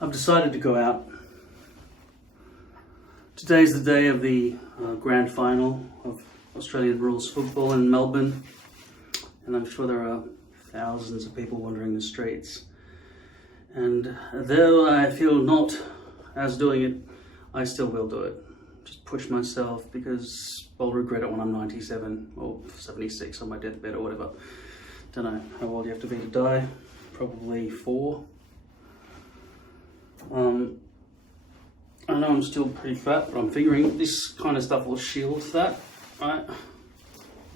I've decided to go out. Today's the day of the grand final of Australian rules football in Melbourne, and I'm sure there are thousands of people wandering the streets. And though I feel not as doing it, I still will do it. Just push myself, because I'll regret it when I'm 97 or 76 on my deathbed or whatever. Don't know how old you have to be to die. Probably 4. I know I'm still pretty fat, but I'm figuring this kind of stuff will shield fat, right?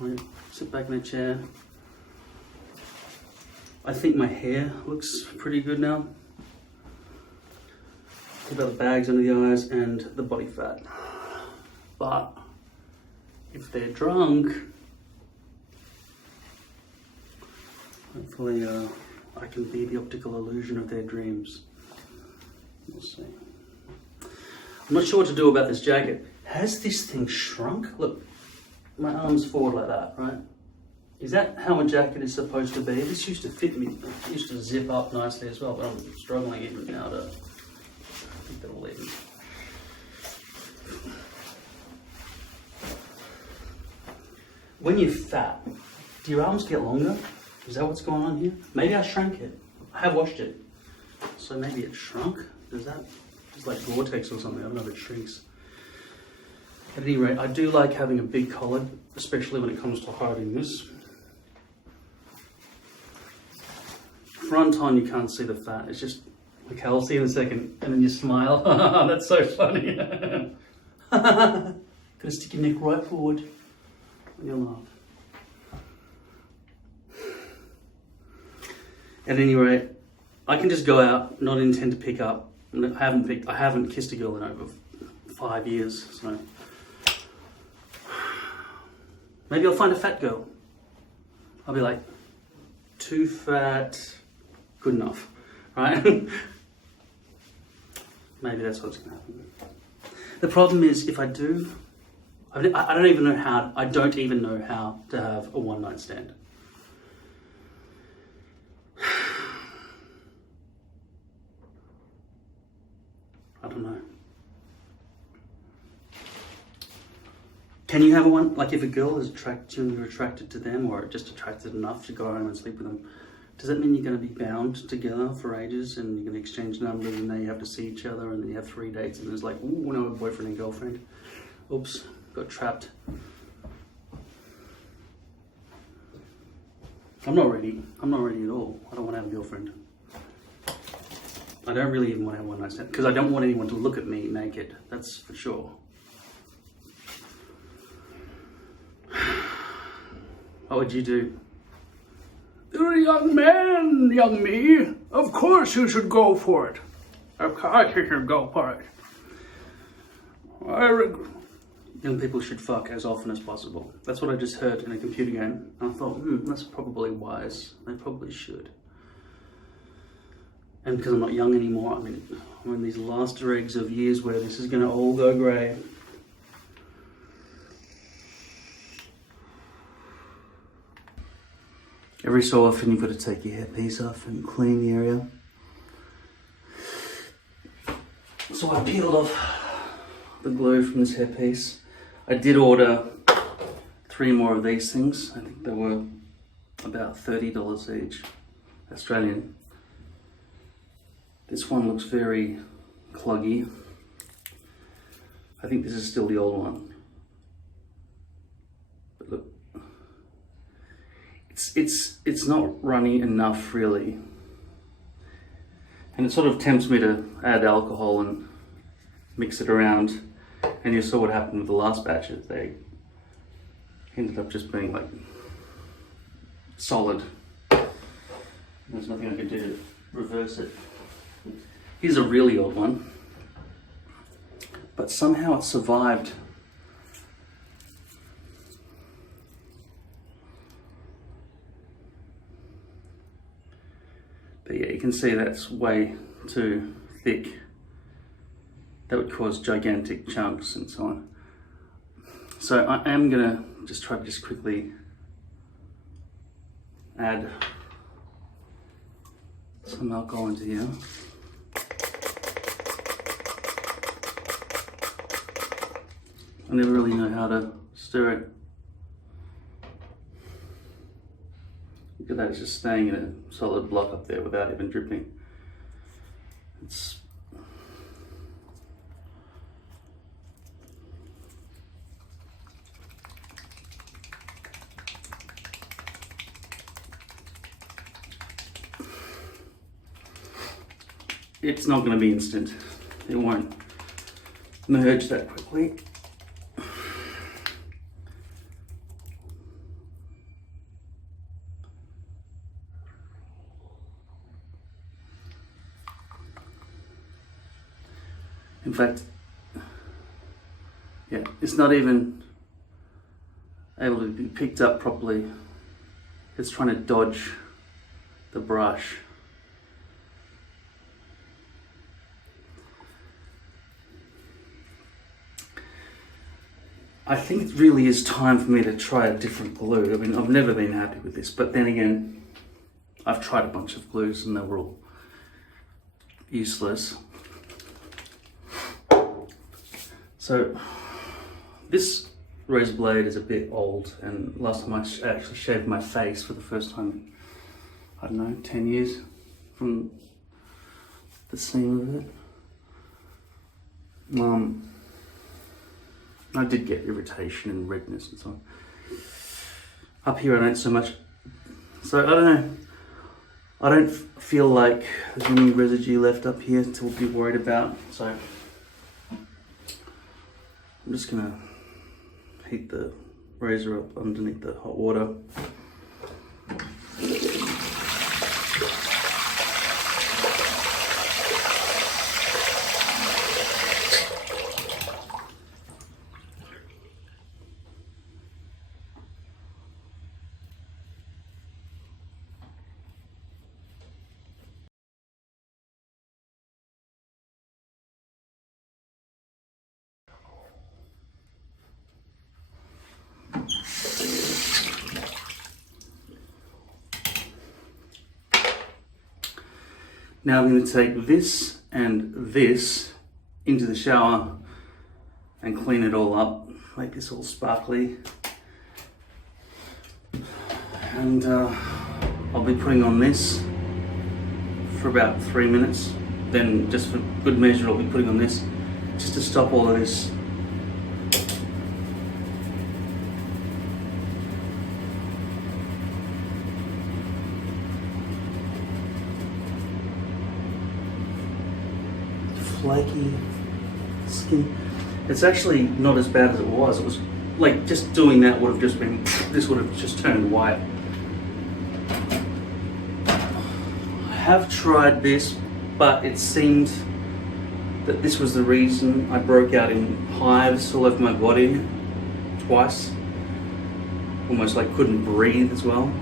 I sit back in a chair. I think my hair looks pretty good now. What about the bags under the eyes and the body fat? But if they're drunk, hopefully I can be the optical illusion of their dreams. We'll see. I'm not sure what to do about this jacket. Has this thing shrunk? Look, my arm's forward like that, right? Is that how a jacket is supposed to be? This used to fit me. It used to zip up nicely as well, but I'm struggling even now to... I think that'll leave me. When you're fat, do your arms get longer? Is that what's going on here? Maybe I shrank it. I have washed it. So maybe it shrunk? Does that... It's like Gore-Tex or something. I don't know if it shrinks. At any rate, I do like having a big collar, especially when it comes to hiding this. Front on, you can't see the fat. It's just, okay, I'll see you in a second. And then you smile. That's so funny. Gonna stick your neck right forward and you'll laugh. At any rate, I can just go out, not intend to pick up. I haven't kissed a girl in over 5 years, so maybe I'll find a fat girl. I'll be like, too fat, good enough, right? Maybe that's what's gonna happen. The problem is, if I do, I don't even know how to have a one-night stand. I don't know. Can you have one? Like, if a girl is attracted to you and you're attracted to them, or just attracted enough to go home and sleep with them, does that mean you're going to be bound together for ages and you're going to exchange numbers and then you have to see each other and then you have 3 dates and it's like, ooh, no, boyfriend and girlfriend. Oops, got trapped. I'm not ready at all. I don't want to have a girlfriend. I don't really even want to have one night stand because I don't want anyone to look at me naked. That's for sure. What would you do? You're a young man, young me. Of course you should go for it. Of course you should go for it. Young people should fuck as often as possible. That's what I just heard in a computer game. And I thought, that's probably wise. They probably should. And because I'm not young anymore, I'm in these last dregs of years where this is going to all go grey. Every so often you've got to take your hairpiece off and clean the area. So I peeled off the glue from this hairpiece. I did order 3 more of these things. I think they were about $30 each, Australian. This one looks very cluggy. I think this is still the old one. But look, it's not runny enough really. And it sort of tempts me to add alcohol and mix it around. And you saw what happened with the last batches. They ended up just being like solid. There's nothing I can do to reverse it. Here's a really old one, but somehow it survived. But yeah, you can see that's way too thick. That would cause gigantic chunks and so on. So I am gonna just try to quickly add some alcohol into here. I never really know how to stir it. Look at that, it's just staying in a solid block up there without even dripping. It's not going to be instant. It won't merge that quickly. In fact, yeah, it's not even able to be picked up properly. It's trying to dodge the brush. I think it really is time for me to try a different glue. I mean, I've never been happy with this, but then again, I've tried a bunch of glues and they were all useless. So this razor blade is a bit old, and last time I actually shaved my face for the first time, I don't know, 10 years from the seam of it. I did get irritation and redness and so on. Up here I don't so much. So I don't know. I don't feel like there's any residue left up here to be worried about. So I'm just gonna heat the razor up underneath the hot water. Now I'm going to take this and this into the shower and clean it all up, make this all sparkly. And I'll be putting on this for about 3 minutes. Then just for good measure I'll be putting on this just to stop all of this flaky skin. It's actually not as bad as it was. It was like just doing that would have just been, this would have just turned white. I have tried this, but it seemed that this was the reason I broke out in hives all over my body twice. Almost like couldn't breathe as well.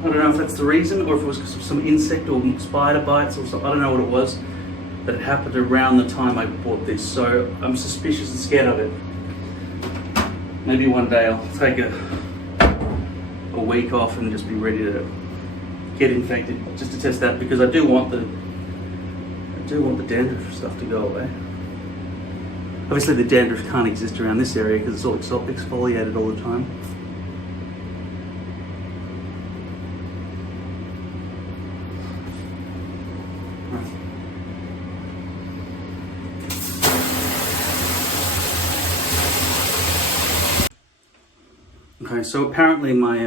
I don't know if that's the reason or if it was because of some insect or spider bites or something. I don't know what it was. But it happened around the time I bought this, so I'm suspicious and scared of it. Maybe one day I'll take a week off and just be ready to get infected, just to test that, because I do want the dandruff stuff to go away. Obviously the dandruff can't exist around this area because it's all exfoliated all the time. Okay, so apparently my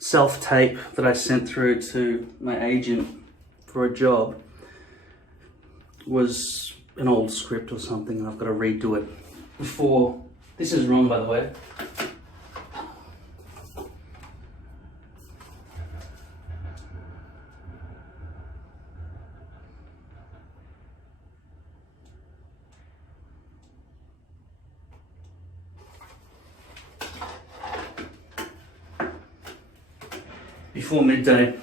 self-tape that I sent through to my agent for a job was an old script or something, and I've got to redo it before. This is wrong, by the way. Before midday,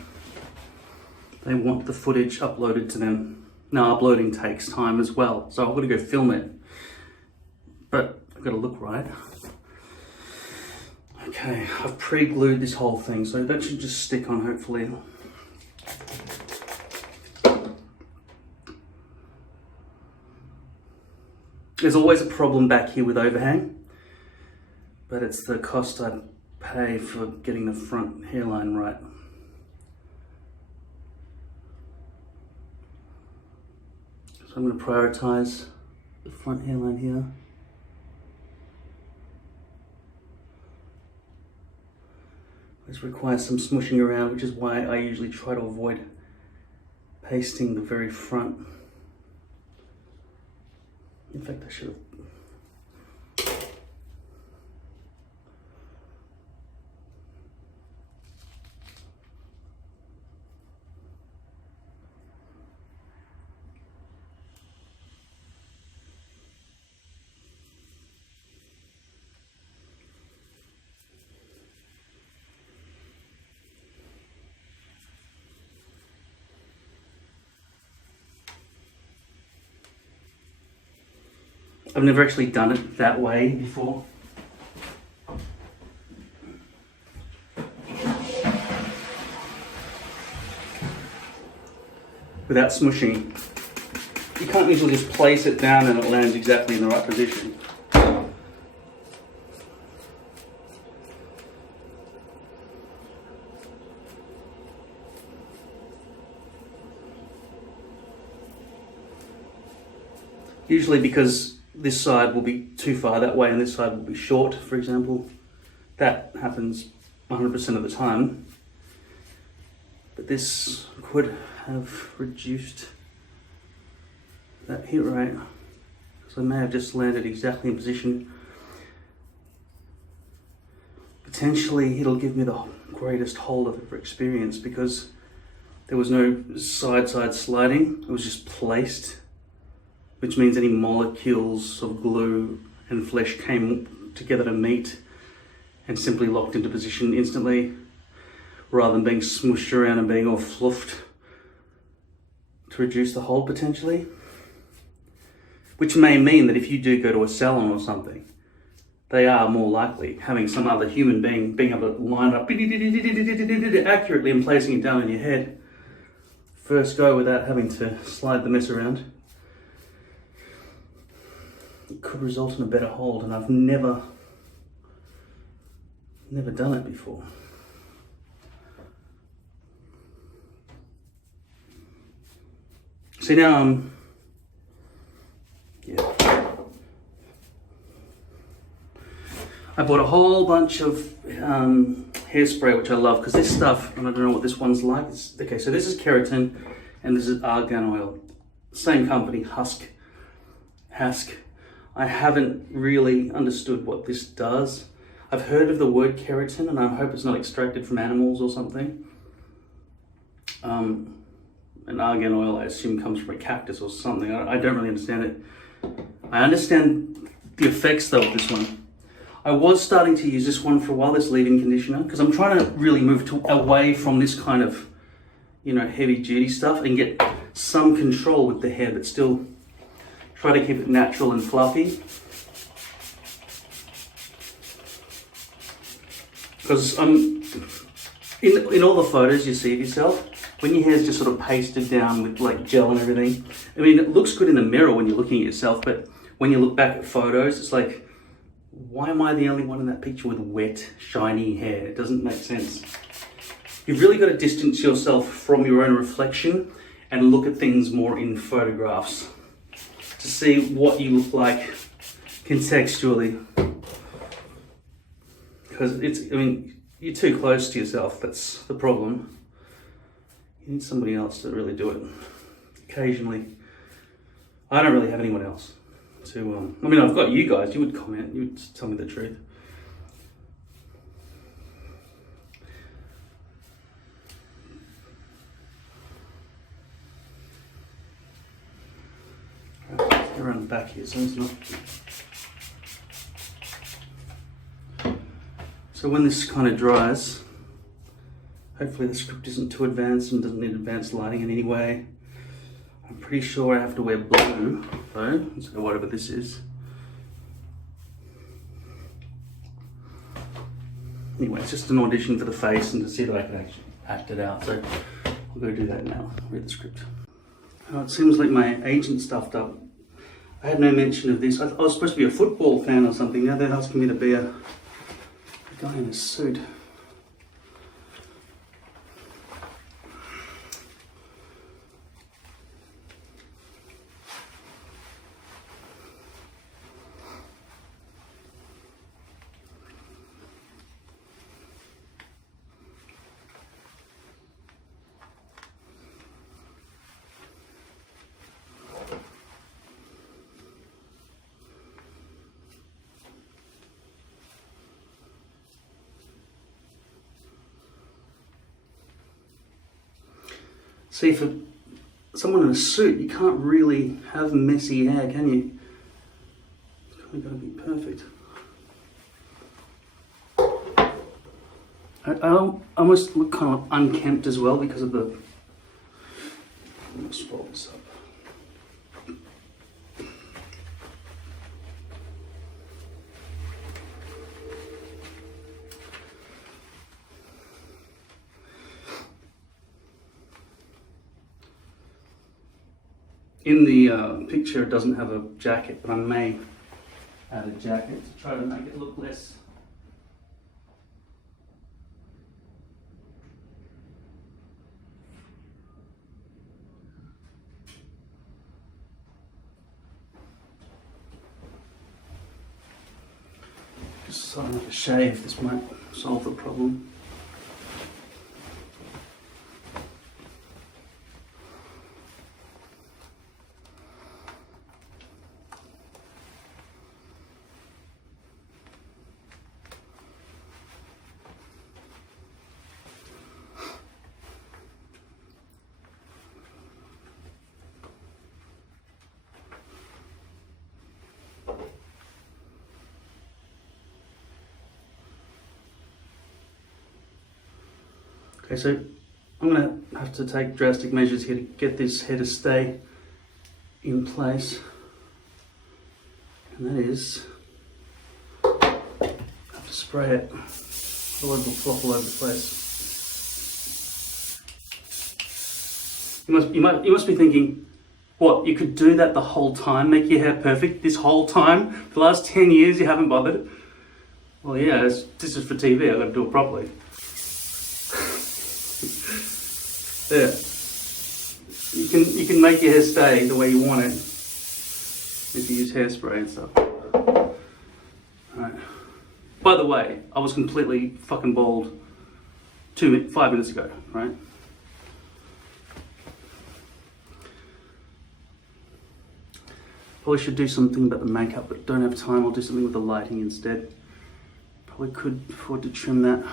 they want the footage uploaded to them. Now uploading takes time as well, so I've got to go film it, but I've got to look right. Okay, I've pre-glued this whole thing, so that should just stick on hopefully. There's always a problem back here with overhang, but it's the cost I pay for getting the front hairline right. So I'm going to prioritize the front hairline here. This requires some smushing around, which is why I usually try to avoid pasting the very front. In fact, I should have. I've never actually done it that way before. Without smushing. You can't usually just place it down and it lands exactly in the right position. Usually because this side will be too far that way and this side will be short, for example. That happens 100% of the time. But this could have reduced that hit rate. So I may have just landed exactly in position. Potentially it'll give me the greatest hold I've ever experienced because there was no side sliding, it was just placed. Which means any molecules of glue and flesh came together to meet and simply locked into position instantly, rather than being smooshed around and being all fluffed to reduce the hold potentially. Which may mean that if you do go to a salon or something, they are more likely having some other human being being able to line up accurately and placing it down in your head. First go without having to slide the mess around. It could result in a better hold, and I've never done it before. See now I bought a whole bunch of hairspray, which I love because this stuff, and I don't know what this one's like. Okay, so this is keratin and this is argan oil. Same company, Hask. I haven't really understood what this does. I've heard of the word keratin and I hope it's not extracted from animals or something. And argan oil, I assume, comes from a cactus or something. I don't really understand it. I understand the effects though of this one. I was starting to use this one for a while, this leave-in conditioner, because I'm trying to really move away from this kind of, heavy duty stuff and get some control with the hair, but still try to keep it natural and fluffy. Because in all the photos you see of yourself, when your hair's just sort of pasted down with like gel and everything, I mean, it looks good in the mirror when you're looking at yourself, but when you look back at photos, it's like, why am I the only one in that picture with wet, shiny hair? It doesn't make sense. You've really got to distance yourself from your own reflection and look at things more in photographs to see what you look like contextually. Because you're too close to yourself, that's the problem. You need somebody else to really do it. Occasionally. I don't really have anyone else to, I've got you guys, you would comment, you would tell me the truth. Right, around the back here, so it's not. So when this kind of dries, hopefully the script isn't too advanced and doesn't need advanced lighting in any way. I'm pretty sure I have to wear blue though, so whatever this is. Anyway, it's just an audition for the face and to see that I can actually act it out. So I'll go do that now, read the script. Oh, it seems like my agent stuffed up. I had no mention of this. I was supposed to be a football fan or something. Now they're asking me to be a guy in a suit. See, for someone in a suit, you can't really have messy hair, can you? It's kind of got to be perfect. I almost look kind of unkempt as well because of the... Let's roll this up. In the picture, it doesn't have a jacket, but I may add a jacket to try to make it look less. Just something like a shave, this might solve the problem. Okay, so I'm going to have to take drastic measures here to get this hair to stay in place. And that is, I have to spray it, otherwise it'll flop all over the place. You must be thinking, what, you could do that the whole time, make your hair perfect this whole time? For the last 10 years you haven't bothered? Well, yeah, this is for TV, I've got to do it properly. There. You can make your hair stay the way you want it if you use hairspray and stuff. Alright. By the way, I was completely fucking bald 5 minutes ago, right? Probably should do something about the makeup, but don't have time. I'll do something with the lighting instead. Probably could afford to trim that.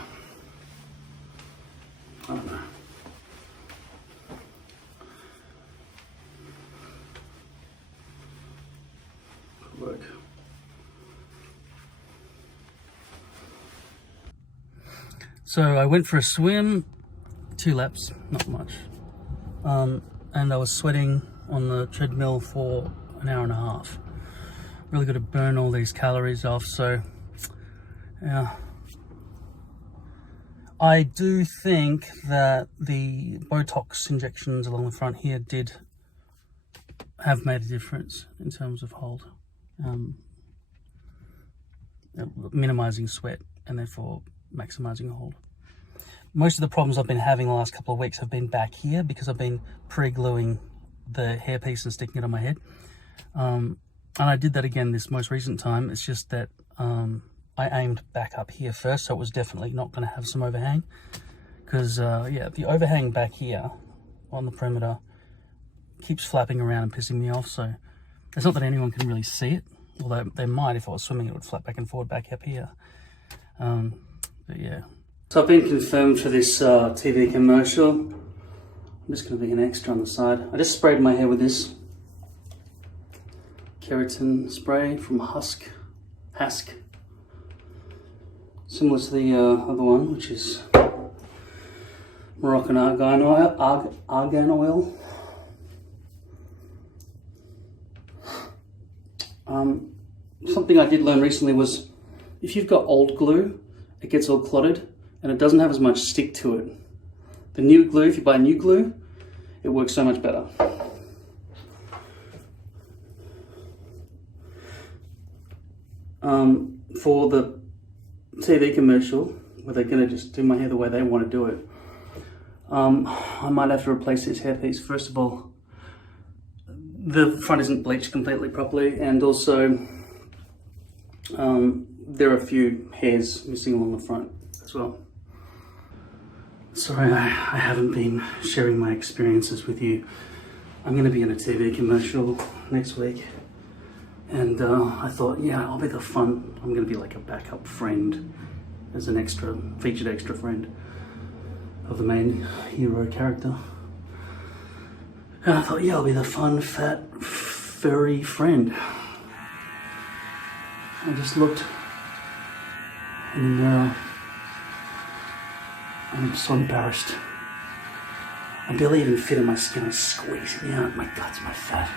I don't know. Work. So I went for a swim, 2 laps, not much, and I was sweating on the treadmill for an hour and a half. Really got to burn all these calories off. So yeah, I do think that the Botox injections along the front here did have made a difference in terms of hold. Minimizing sweat and therefore maximizing hold. Most of the problems I've been having the last couple of weeks have been back here because I've been pre-gluing the hairpiece and sticking it on my head. And I did that again this most recent time. It's just that I aimed back up here first, so it was definitely not going to have some overhang. Because yeah, the overhang back here on the perimeter keeps flapping around and pissing me off, so it's not that anyone can really see it, although they might. If I was swimming, it would flap back and forward back up here. But yeah. So I've been confirmed for this TV commercial. I'm just going to be an extra on the side. I just sprayed my hair with this keratin spray from Hask. Similar to the other one, which is Moroccan argan oil. Something I did learn recently was if you've got old glue, it gets all clotted and it doesn't have as much stick to it. The new glue, if you buy new glue, it works so much better. for the TV commercial, where they're going to just do my hair the way they want to do it, I might have to replace this hairpiece. First of all, the front isn't bleached completely properly, and also there are a few hairs missing along the front as well. Sorry, I haven't been sharing my experiences with you. I'm going to be in a TV commercial next week, and I thought, yeah, I'll be the fun. I'm going to be like a backup friend, as an extra, featured extra friend of the main hero character. And I thought, yeah, I'll be the fun, fat, furry friend. I just looked in the mirror. I'm so embarrassed. I barely even fit in my skin. I'm squeezing out my guts, my fat.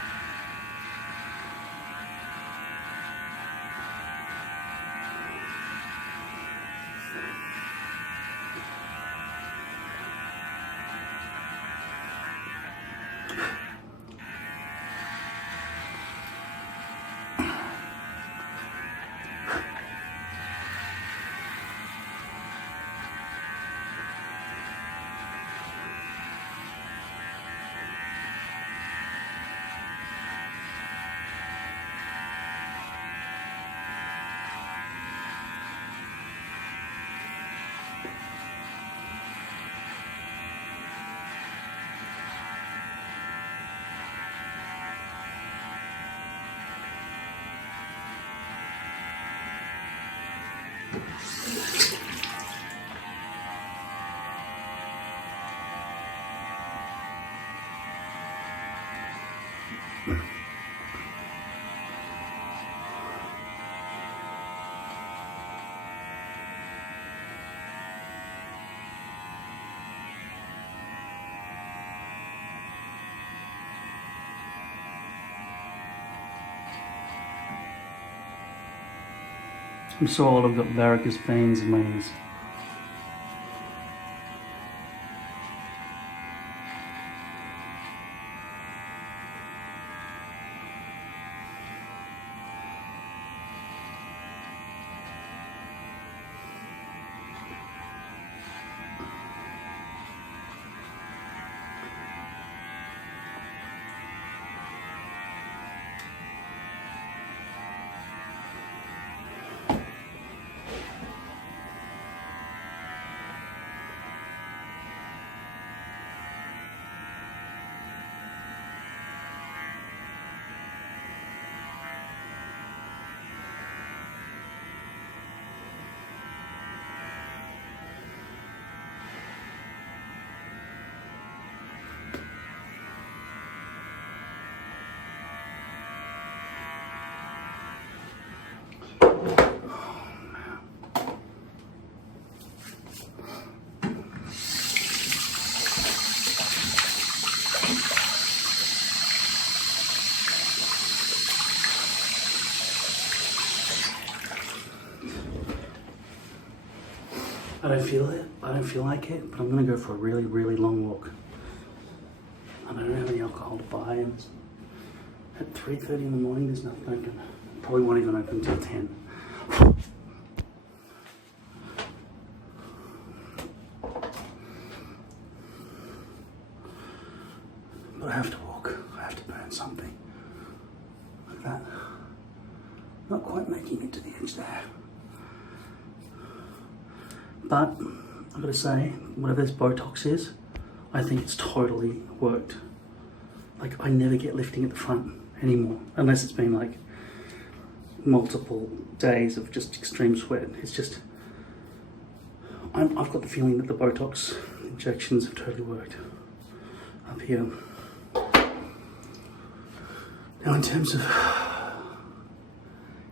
I'm so old, I've got varicose veins in my ears. I don't feel it, I don't feel like it, but I'm gonna go for a really, really long walk. I don't have any alcohol to buy, and at 3:30 in the morning there's nothing open. Probably won't even open until 10. But I have to walk, I have to burn something. Like that. Not quite making it to the edge there. But I've got to say, whatever this Botox is, I think it's totally worked. Like, I never get lifting at the front anymore, unless it's been like multiple days of just extreme sweat. It's just, I've got the feeling that the Botox injections have totally worked up here. Now in terms of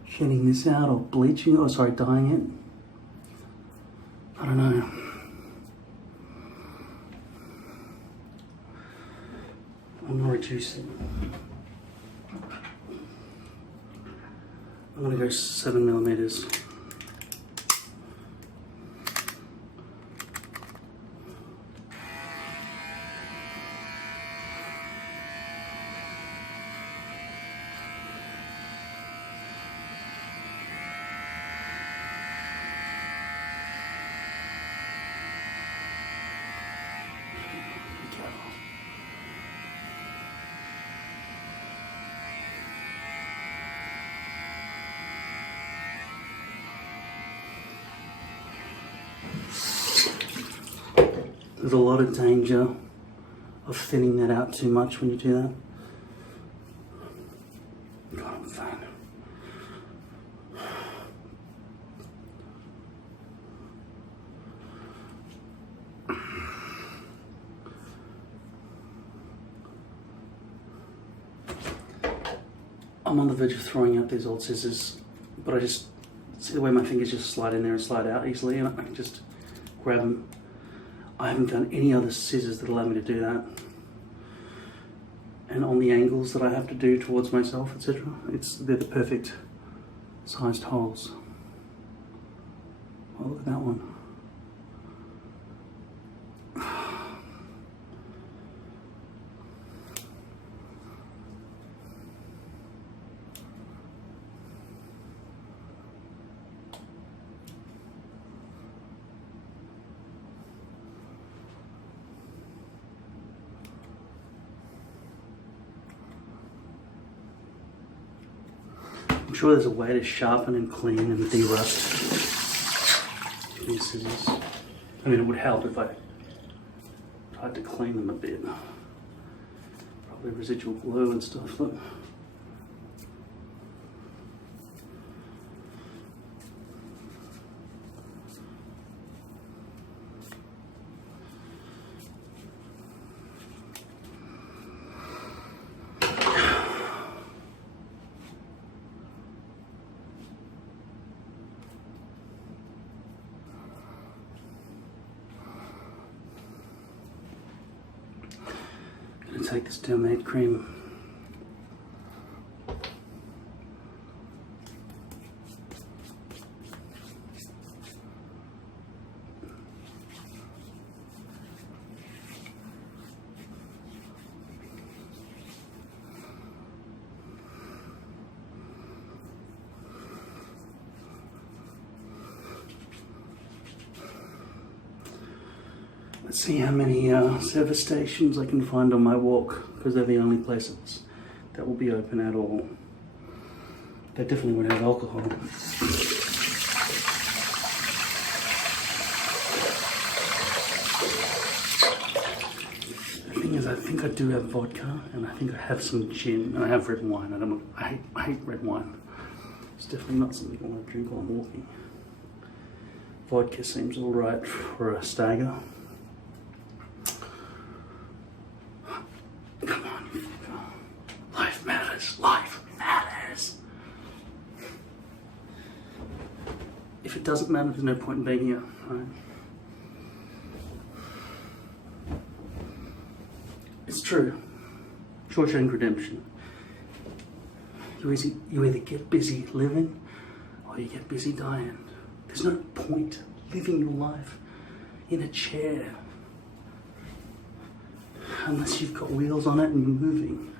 shedding this out or bleaching, or sorry, dyeing it, I don't know. I'm gonna reduce it. I'm gonna go 7mm. There's a lot of danger of thinning that out too much when you do that. God, I'm fine. I'm on the verge of throwing out these old scissors, but I just see the way my fingers just slide in there and slide out easily, and I can just grab them. I haven't found any other scissors that allow me to do that. And on the angles that I have to do towards myself, etc., they're the perfect sized holes. Oh, look at that one. I'm sure there's a way to sharpen and clean and de-rust these scissors. I mean, it would help if I tried to clean them a bit. Probably residual glue and stuff. Look. Take this Dermade cream. Let's see how many service stations I can find on my walk, because they're the only places that will be open at all. They definitely won't have alcohol. The thing is, I think I do have vodka, and I think I have some gin, and I have red wine. I hate red wine. It's definitely not something I want to drink while I'm walking. Vodka seems alright for a stagger. Come on, you fucker. Life matters. Life matters. If it doesn't matter, there's no point in being here, right? It's true. Shawshank Redemption. You either get busy living or you get busy dying. There's no point living your life in a chair unless you've got wheels on it and you're moving.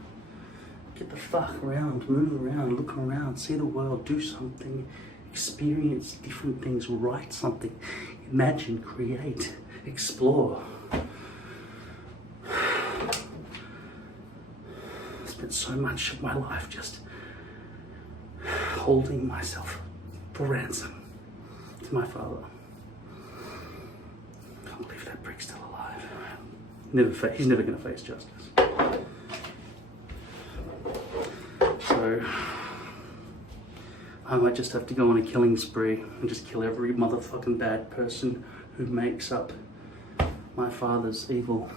Get the fuck around, move around, look around, see the world, do something, experience different things, write something, imagine, create, explore. I spent so much of my life just holding myself for ransom to my father. Can't believe that prick's still alive. He's never going to face justice. So I might just have to go on a killing spree and just kill every motherfucking bad person who makes up my father's evil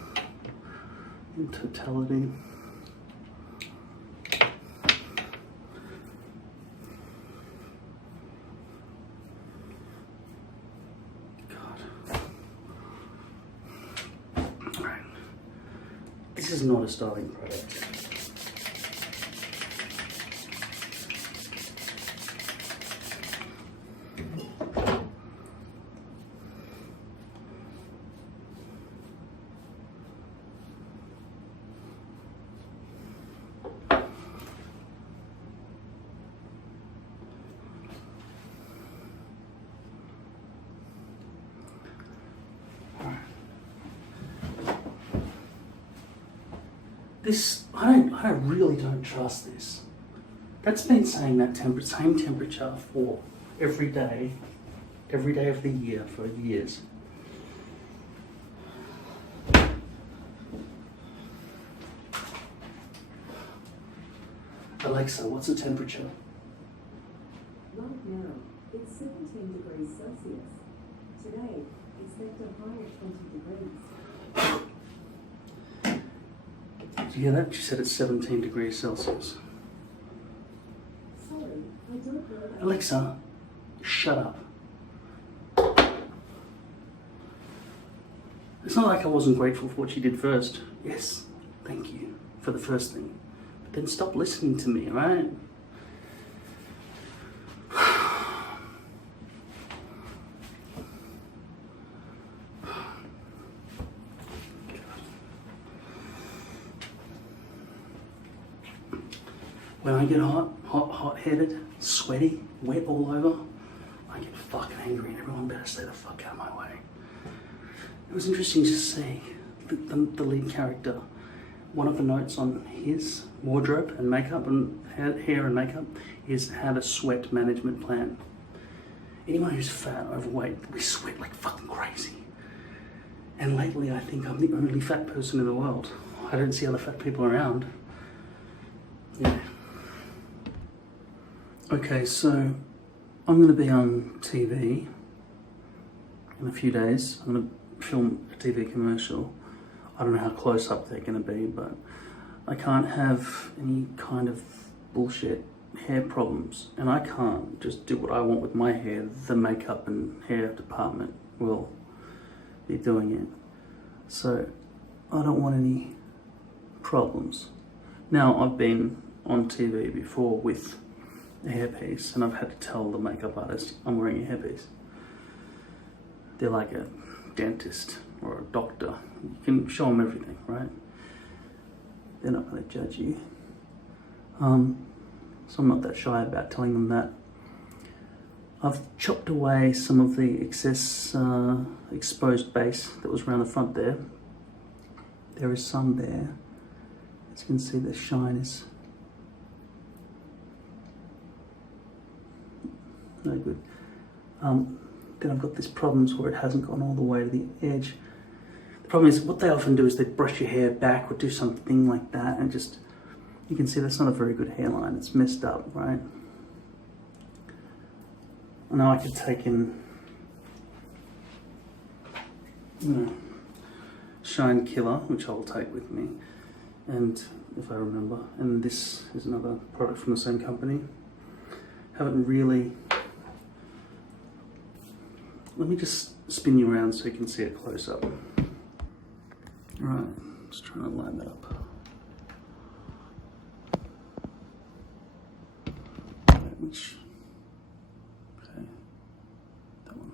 in totality. This is not a styling product. This, I really don't trust this. That's been saying that same temperature for every day of the year for years. Alexa, what's the temperature? Right now, it's 17 degrees Celsius. Today, expect a high of 20 degrees. Did you hear that? She said it's 17 degrees Celsius. Sorry, I don't know that. Alexa, shut up. It's not like I wasn't grateful for what she did first. Yes, thank you for the first thing. But then stop listening to me, alright? When I get hot-headed, sweaty, wet all over, I get fucking angry and everyone better stay the fuck out of my way. It was interesting to see the lead character, one of the notes on his wardrobe and makeup and hair and makeup is have a sweat management plan. Anyone who's fat, overweight, we sweat like fucking crazy. And lately I think I'm the only fat person in the world. I don't see other fat people around. Yeah. Okay, so I'm going to be on TV in a few days. I'm going to film a TV commercial. I don't know how close up they're going to be, but I can't have any kind of bullshit hair problems, and I can't just do what I want with my hair. The makeup and hair department will be doing it. So I don't want any problems. Now, I've been on TV before with a hairpiece, and I've had to tell the makeup artist I'm wearing a hairpiece. They're like a dentist or a doctor. You can show them everything, right? They're not going to judge you. So I'm not that shy about telling them that. I've chopped away some of the excess exposed base that was around the front there. There is some there. As you can see, the shine is no good. Then I've got this problems where it hasn't gone all the way to the edge. The problem is what they often do is they brush your hair back or do something like that, and just, you can see that's not a very good hairline. It's messed up, right? I know I could take in, Shine Killer, which I will take with me, and if I remember, and this is another product from the same company. Haven't really. Let me just spin you around so you can see it close up. Right, just trying to line that up. Okay, that one.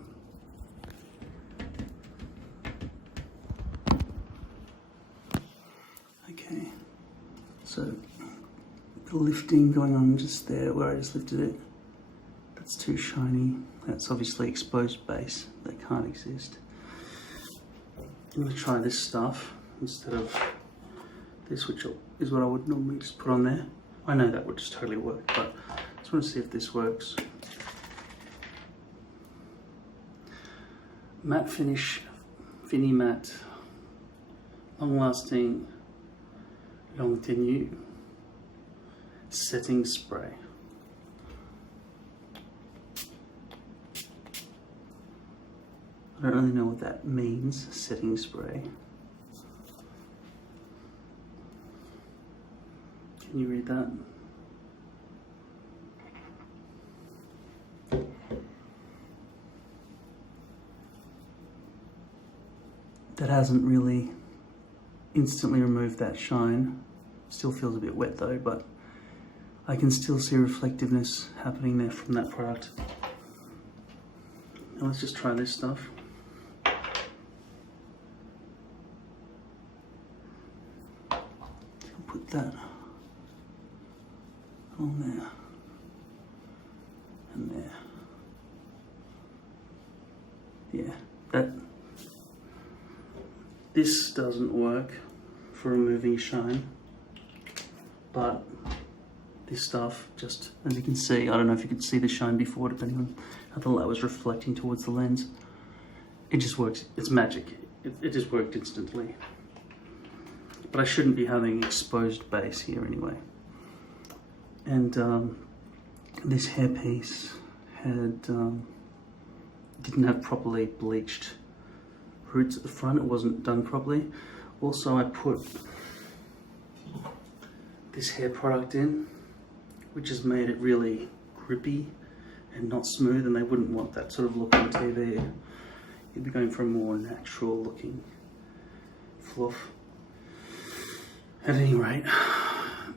Okay, so a bit of lifting going on just there where I just lifted it. That's too shiny. That's obviously exposed base. That can't exist. I'm going to try this stuff instead of this, which is what I would normally just put on there. I know that would just totally work, but I just want to see if this works. Matte finish, Fini Matte, long lasting, long tenue, setting spray. I don't really know what that means, setting spray. Can you read that? That hasn't really instantly removed that shine. Still feels a bit wet though, but I can still see reflectiveness happening there from that product. Now let's just try this stuff. Put that on there and there. Yeah, this doesn't work for removing shine, but this stuff, just as you can see, I don't know if you could see the shine before, depending on how the light was reflecting towards the lens. It just works. It's magic. It just worked instantly. But I shouldn't be having exposed base here anyway. And this hairpiece had didn't have properly bleached roots at the front. It wasn't done properly. Also, I put this hair product in, which has made it really grippy and not smooth, and they wouldn't want that sort of look on TV. You'd be going for a more natural looking fluff. At any rate,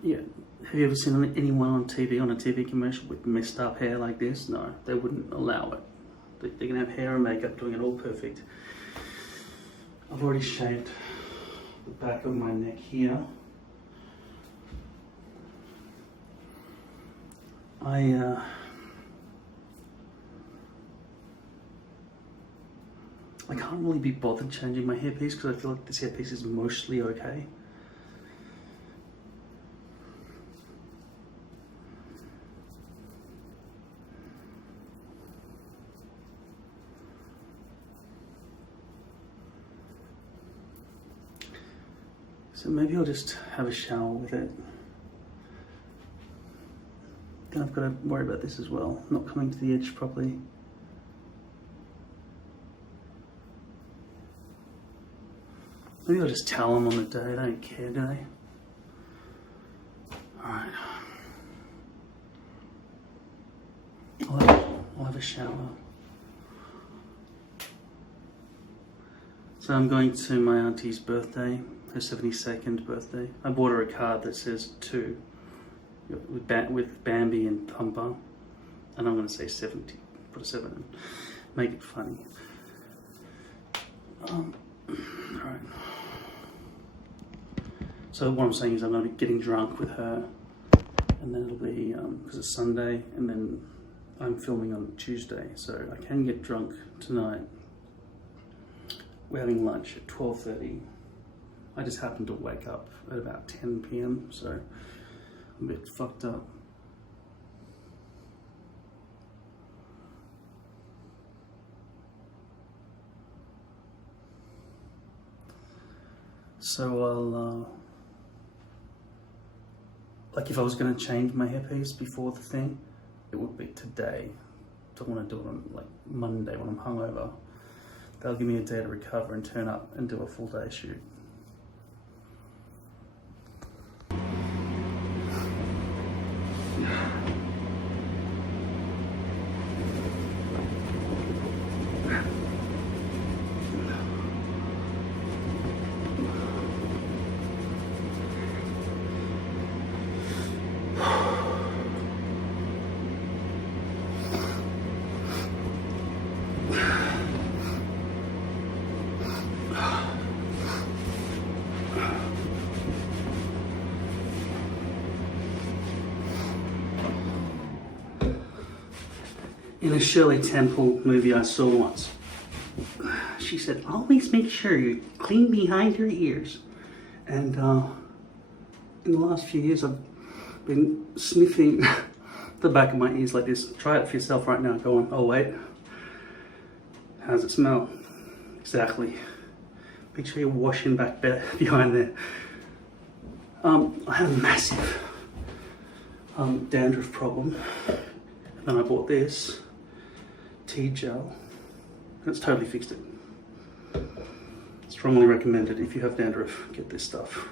yeah. Have you ever seen anyone on TV, on a TV commercial with messed up hair like this? No, they wouldn't allow it. They can have hair and makeup doing it all perfect. I've already shaved the back of my neck here. I can't really be bothered changing my hairpiece because I feel like this hairpiece is mostly okay. So maybe I'll just have a shower with it. Then I've got to worry about this as well, not coming to the edge properly. Maybe I'll just towel them on the day, they don't care, do they? Alright. I'll have a shower. So I'm going to my auntie's birthday, her 72nd birthday. I bought her a card that says 2 with Bambi and Pumper, and I'm going to say 70, put a 7 in, make it funny. Alright. So what I'm saying is I'm going to be getting drunk with her, and then it'll be, because it's Sunday, and then I'm filming on Tuesday, so I can get drunk tonight. We're having lunch at 12:30. I just happened to wake up at about 10 p.m, so I'm a bit fucked up. So I'll, like if I was going to change my hairpiece before the thing, it would be today. Don't want to do it on like Monday when I'm hungover. They'll give me a day to recover and turn up and do a full day shoot. In a Shirley Temple movie I saw once, she said, always make sure you clean behind your ears. And in the last few years I've been sniffing the back of my ears like this. Try it for yourself right now. Go on. Oh wait. How does it smell? Exactly. Make sure you're washing back behind there. I had a massive dandruff problem. And then I bought this tea gel, and it's totally fixed it. Strongly recommended if you have dandruff, get this stuff.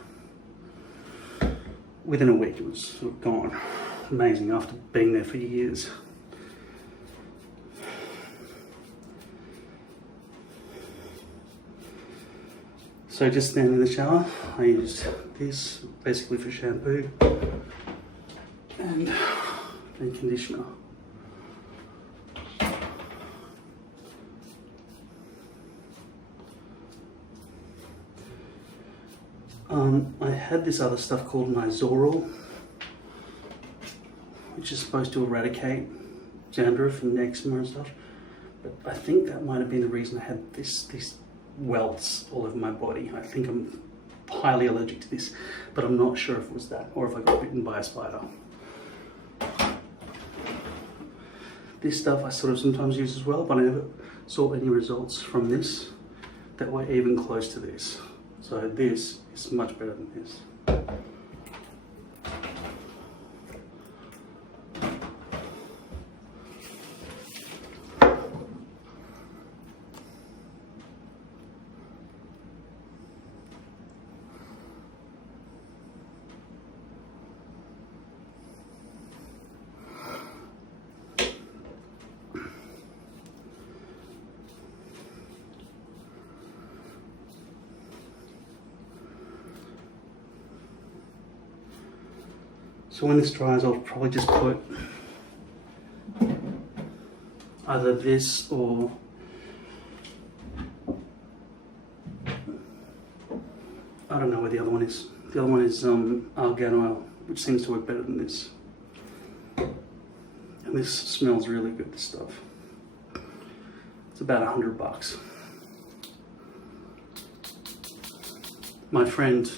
Within a week it was sort of gone. Amazing after being there for years. So just then in the shower, I used this basically for shampoo and conditioner. I had this other stuff called Nizoral, which is supposed to eradicate dandruff and eczema and stuff, but I think that might have been the reason I had these welts all over my body. I think I'm highly allergic to this, but I'm not sure if it was that or if I got bitten by a spider. This stuff I sort of sometimes use as well, but I never saw any results from this that were even close to this. So this is much better than this. So when this dries, I'll probably just put either this or I don't know where the other one is. The other one is argan oil, which seems to work better than this. And this smells really good, this stuff. It's about $100. My friend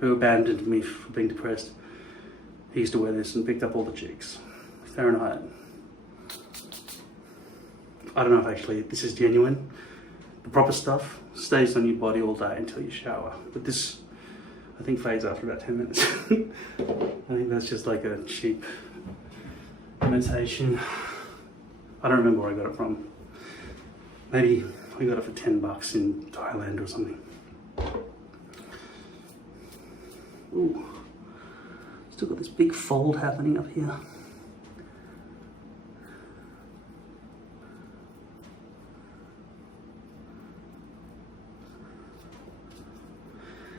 who abandoned me for being depressed, he used to wear this and picked up all the chicks. Fahrenheit. I don't know if actually this is genuine. The proper stuff stays on your body all day until you shower. But this, I think, fades after about 10 minutes. I think that's just like a cheap imitation. I don't remember where I got it from. Maybe we got it for $10 in Thailand or something. Ooh, still got this big fold happening up here.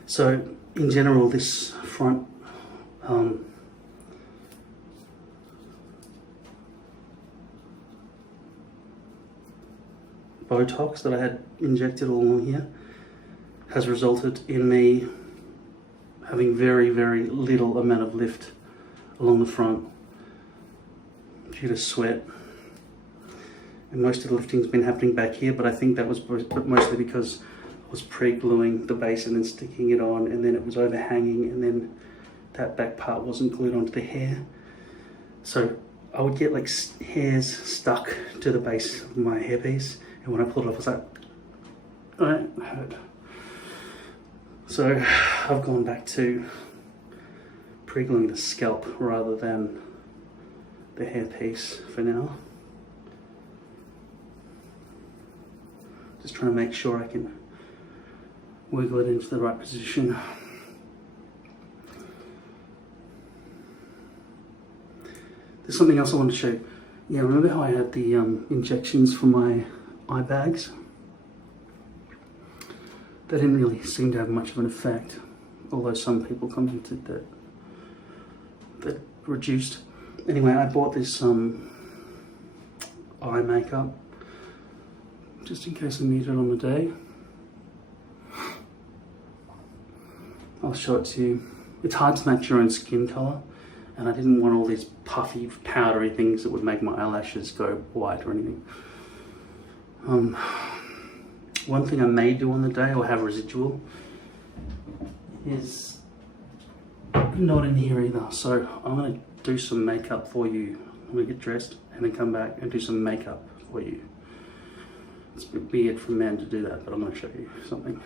So in general, this front Botox that I had injected all along here has resulted in me having very, very little amount of lift along the front due to sweat. And most of the lifting's been happening back here, but I think that was mostly because I was pre-gluing the base and then sticking it on, and then it was overhanging, and then that back part wasn't glued onto the hair. So I would get like hairs stuck to the base of my hairpiece, and when I pulled it off, I was like, oh, it hurt. So I've gone back to pre-gluing the scalp rather than the hairpiece for now. Just trying to make sure I can wiggle it into the right position. There's something else I want to show you. Yeah, remember how I had the injections for my eye bags? They didn't really seem to have much of an effect, although some people commented that reduced. Anyway, I bought this eye makeup just in case I need it on the day. I'll show it to you. It's hard to match your own skin color, and I didn't want all these puffy, powdery things that would make my eyelashes go white or anything. One thing I may do on the day, or have residual, is not in here either. So I'm gonna do some makeup for you. I'm gonna get dressed and then come back and do some makeup for you. It's a bit weird for men to do that, but I'm gonna show you something.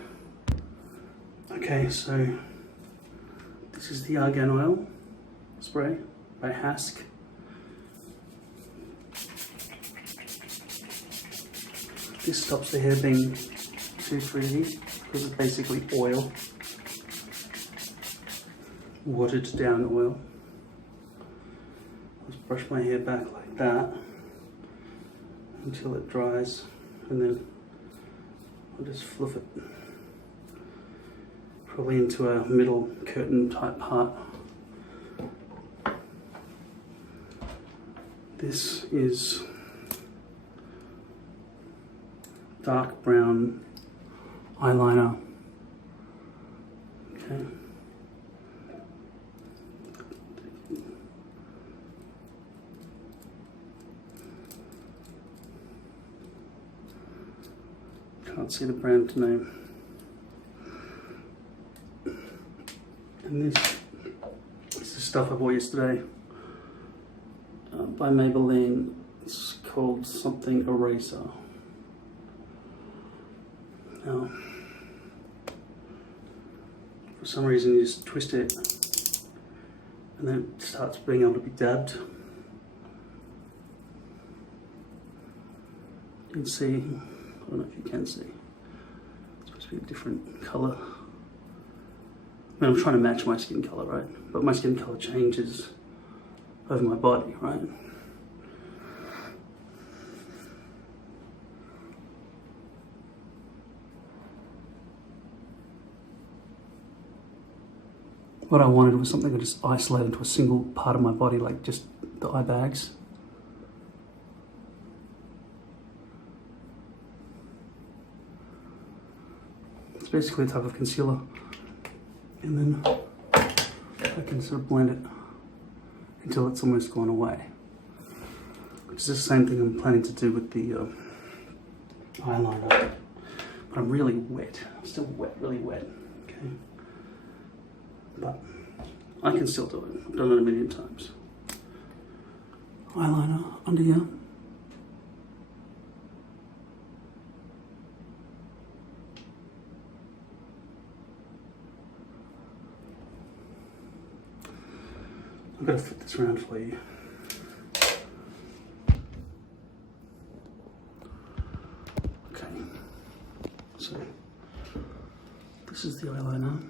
Okay, so this is the argan oil spray by Hask. This stops the hair being too frizzy because it's basically oil, watered down oil. Just brush my hair back like that until it dries, and then I'll just fluff it probably into a middle curtain type part. This is dark brown eyeliner. Okay. Can't see the brand name. And this is stuff I bought yesterday by Maybelline. It's called something eraser. Now, for some reason you just twist it and then it starts being able to be dabbed. You can see, I don't know if you can see, it's supposed to be a different colour. I mean, I'm trying to match my skin colour, right? But my skin colour changes over my body, right? What I wanted was something that just isolated to a single part of my body, like just the eye bags. It's basically a type of concealer. And then I can sort of blend it until it's almost gone away. Which is the same thing I'm planning to do with the eyeliner. But I'm really wet. I'm still wet, really wet. Okay. But I can still do it. I've done it a million times. Eyeliner under here. I'm going to flip this around for you. Okay. So, this is the eyeliner.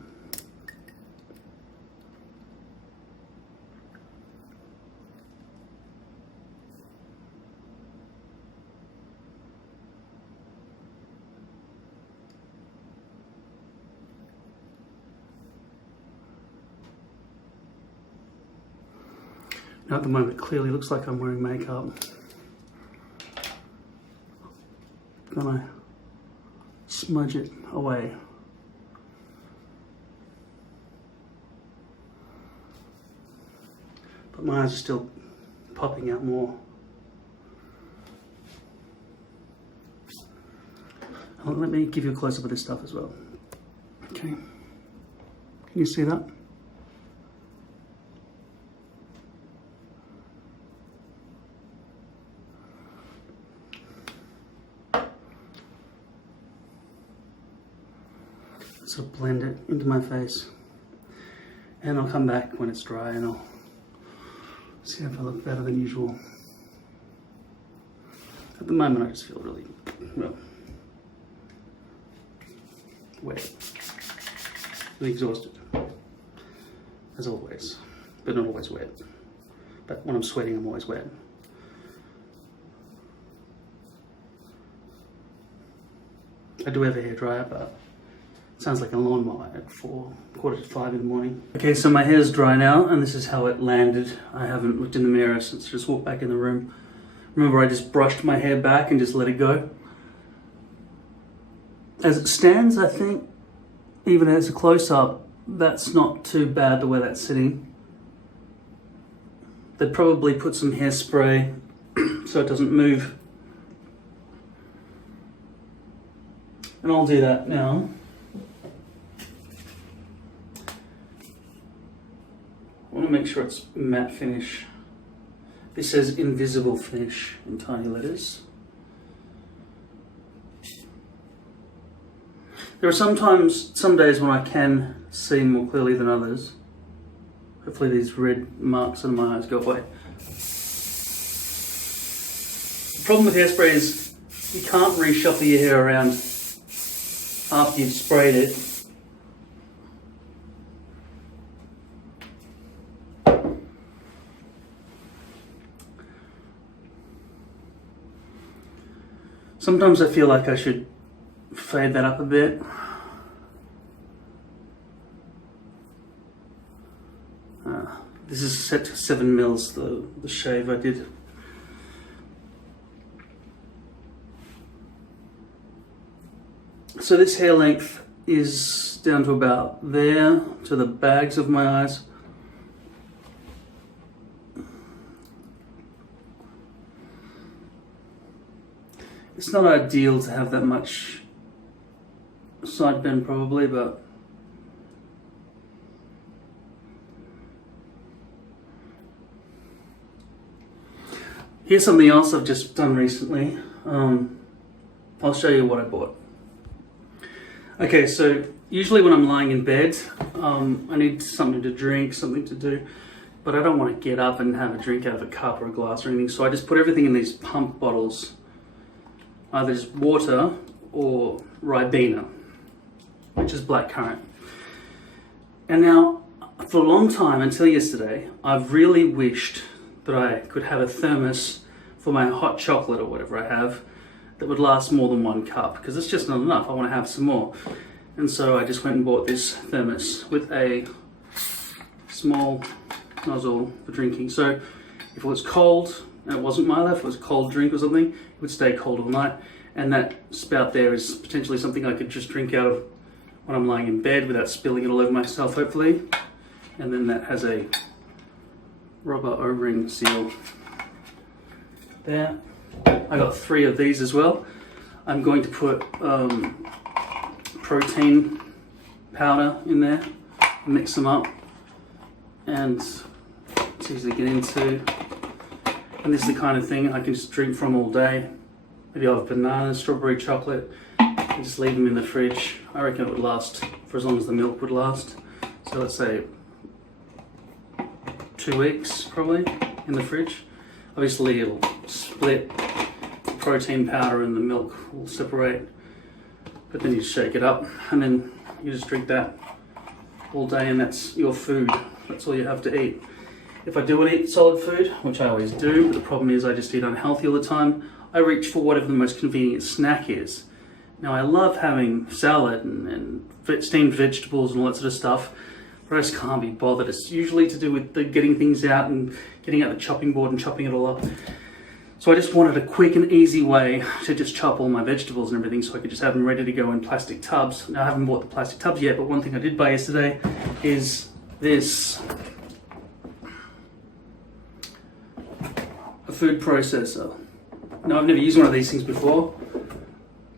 Now at the moment it clearly looks like I'm wearing makeup. I'm gonna smudge it away. But my eyes are still popping out more. Let me give you a close-up of this stuff as well. Okay. Can you see that? Sort of blend it into my face, and I'll come back when it's dry and I'll see if I look better than usual. At the moment I just feel really, well, wet, really exhausted, as always, but not always wet. But when I'm sweating I'm always wet. I do have a hairdryer, but sounds like a lawnmower at 4:45 in the morning. Okay, so my hair's dry now, and this is how it landed. I haven't looked in the mirror since I just walked back in the room. Remember, I just brushed my hair back and just let it go. As it stands, I think, even as a close-up, that's not too bad the way that's sitting. They'd probably put some hairspray so it doesn't move. And I'll do that now. I want to make sure it's matte finish. This says invisible finish in tiny letters. There are some days when I can see more clearly than others. Hopefully these red marks on my eyes go away. The problem with hairspray is you can't reshuffle your hair around after you've sprayed it. Sometimes I feel like I should fade that up a bit. This is set to 7 mils, the shave I did. So this hair length is down to about there, to the bags of my eyes. It's not ideal to have that much side bend probably, but here's something else I've just done recently. I'll show you what I bought. Okay, so usually when I'm lying in bed, I need something to drink, something to do, but I don't want to get up and have a drink out of a cup or a glass or anything, so I just put everything in these pump bottles. Either just water or Ribena, which is blackcurrant. And now, for a long time, until yesterday, I've really wished that I could have a thermos for my hot chocolate or whatever I have that would last more than 1 cup, because it's just not enough. I want to have some more. And so I just went and bought this thermos with a small nozzle for drinking. So if it was cold and it wasn't my life, if it was a cold drink or something, it would stay cold all night. And that spout there is potentially something I could just drink out of when I'm lying in bed without spilling it all over myself, hopefully. And then that has a rubber O-ring seal there. I got 3 of these as well. I'm going to put protein powder in there, mix them up, and it's easy to get into. And this is the kind of thing I can just drink from all day. Maybe I'll have bananas, strawberry chocolate, and just leave them in the fridge. I reckon it would last for as long as the milk would last. So let's say 2 weeks probably in the fridge. Obviously it'll split, the protein powder and the milk will separate, but then you just shake it up and then you just drink that all day, and that's your food. That's all you have to eat. If I do eat solid food, which I always do, but the problem is I just eat unhealthy all the time, I reach for whatever the most convenient snack is. Now I love having salad and steamed vegetables and all that sort of stuff, but I just can't be bothered. It's usually to do with the getting things out and getting out the chopping board and chopping it all up. So I just wanted a quick and easy way to just chop all my vegetables and everything so I could just have them ready to go in plastic tubs. Now I haven't bought the plastic tubs yet, but one thing I did buy yesterday is this. A food processor. Now I've never used one of these things before,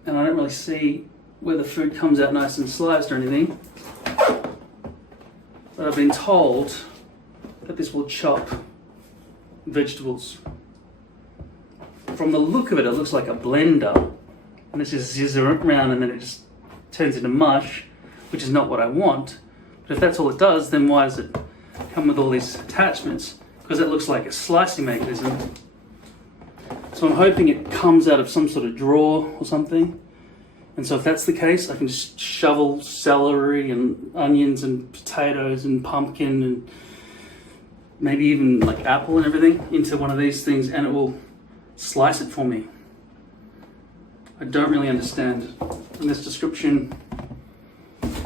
and I don't really see where the food comes out nice and sliced or anything. But I've been told that this will chop vegetables. From the look of it, it looks like a blender. And this just zizzes around and then it just turns into mush, which is not what I want. But if that's all it does, then why does it come with all these attachments? Because it looks like a slicing mechanism. So I'm hoping it comes out of some sort of drawer or something. And so if that's the case, I can just shovel celery and onions and potatoes and pumpkin and maybe even like apple and everything into one of these things, and it will slice it for me. I don't really understand. And this description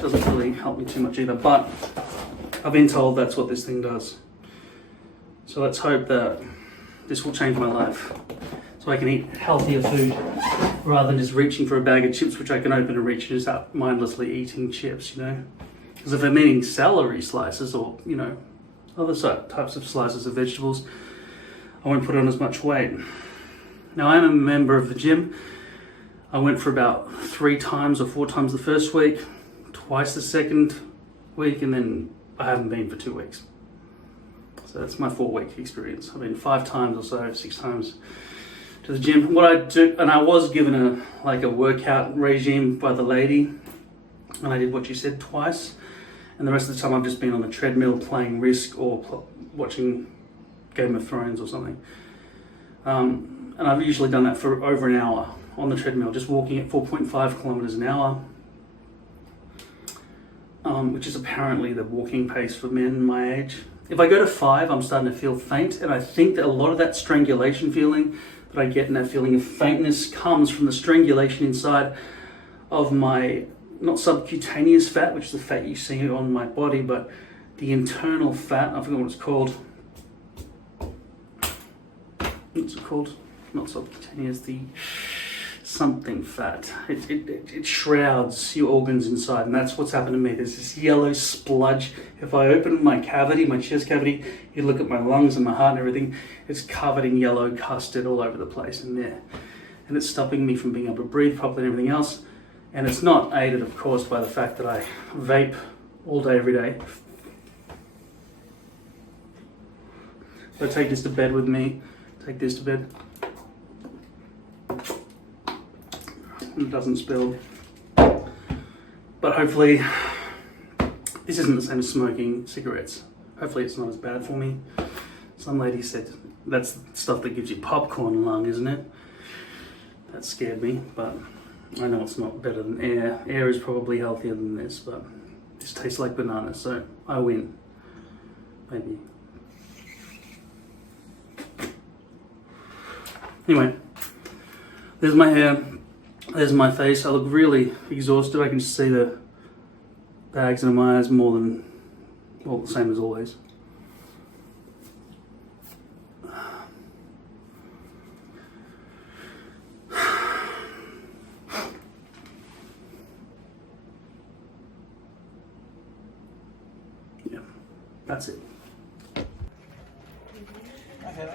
doesn't really help me too much either, but I've been told that's what this thing does. So let's hope that this will change my life, so I can eat healthier food rather than just reaching for a bag of chips, which I can open and reach and just start mindlessly eating chips, you know? Because if I'm eating celery slices or, you know, other types of slices of vegetables, I won't put on as much weight. Now I am a member of the gym. I went for about 3 times or 4 times the first week, twice the second week, and then I haven't been for 2 weeks. So that's my 4-week experience. I've been 5 times or so, 6 times to the gym. What I do, and I was given a workout regime by the lady, and I did what she said twice. And the rest of the time I've just been on the treadmill playing Risk or watching Game of Thrones or something. And I've usually done that for over an hour on the treadmill, just walking at 4.5 kilometers an hour, which is apparently the walking pace for men my age. If I go to 5, I'm starting to feel faint, and I think that a lot of that strangulation feeling that I get and that feeling of faintness comes from the strangulation inside of my, not subcutaneous fat, which is the fat you see on my body, but the internal fat. I forgot what it's called. What's it called? Not subcutaneous, the something fat. It shrouds your organs inside, and that's what's happened to me. There's this yellow spludge. If I open my cavity, my chest cavity, you look at my lungs and my heart and everything, it's covered in yellow custard all over the place in there. And it's stopping me from being able to breathe properly and everything else. And it's not aided, of course, by the fact that I vape all day, every day. So I take this to bed with me, take this to bed. And it doesn't spill. But hopefully, this isn't the same as smoking cigarettes. Hopefully it's not as bad for me. Some lady said, that's stuff that gives you popcorn lung, isn't it? That scared me, but I know it's not better than air. Air is probably healthier than this, but this tastes like bananas, so I win. Maybe. Anyway, there's my hair. There's my face. I look really exhausted. I can just see the bags under my eyes more than Well, the same as always. Yeah, that's it. Okay,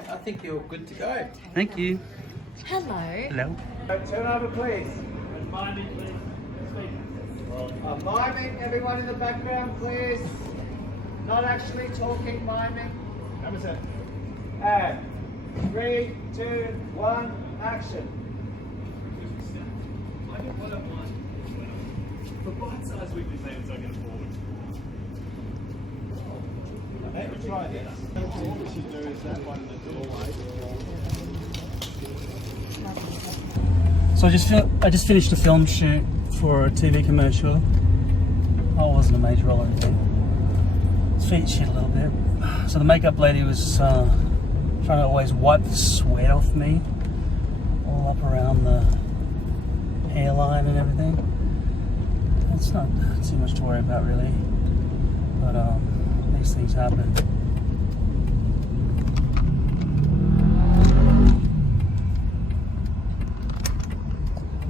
I think you're good to go. Thank you. Hello. Hello. Turn over, please. Miming, everyone in the background, please. Not actually talking, miming. And 3, 2, 1, action. I get what I want. For bite-sized weekly plans, I can afford. Okay, we'll try this. What we should do is that one in the doorway. So I just finished a film shoot for a TV commercial. Oh, it wasn't a major role or anything. His feet shit a little bit. So the makeup lady was trying to always wipe the sweat off me, all up around the hairline and everything. It's not too much to worry about really, but these things happen.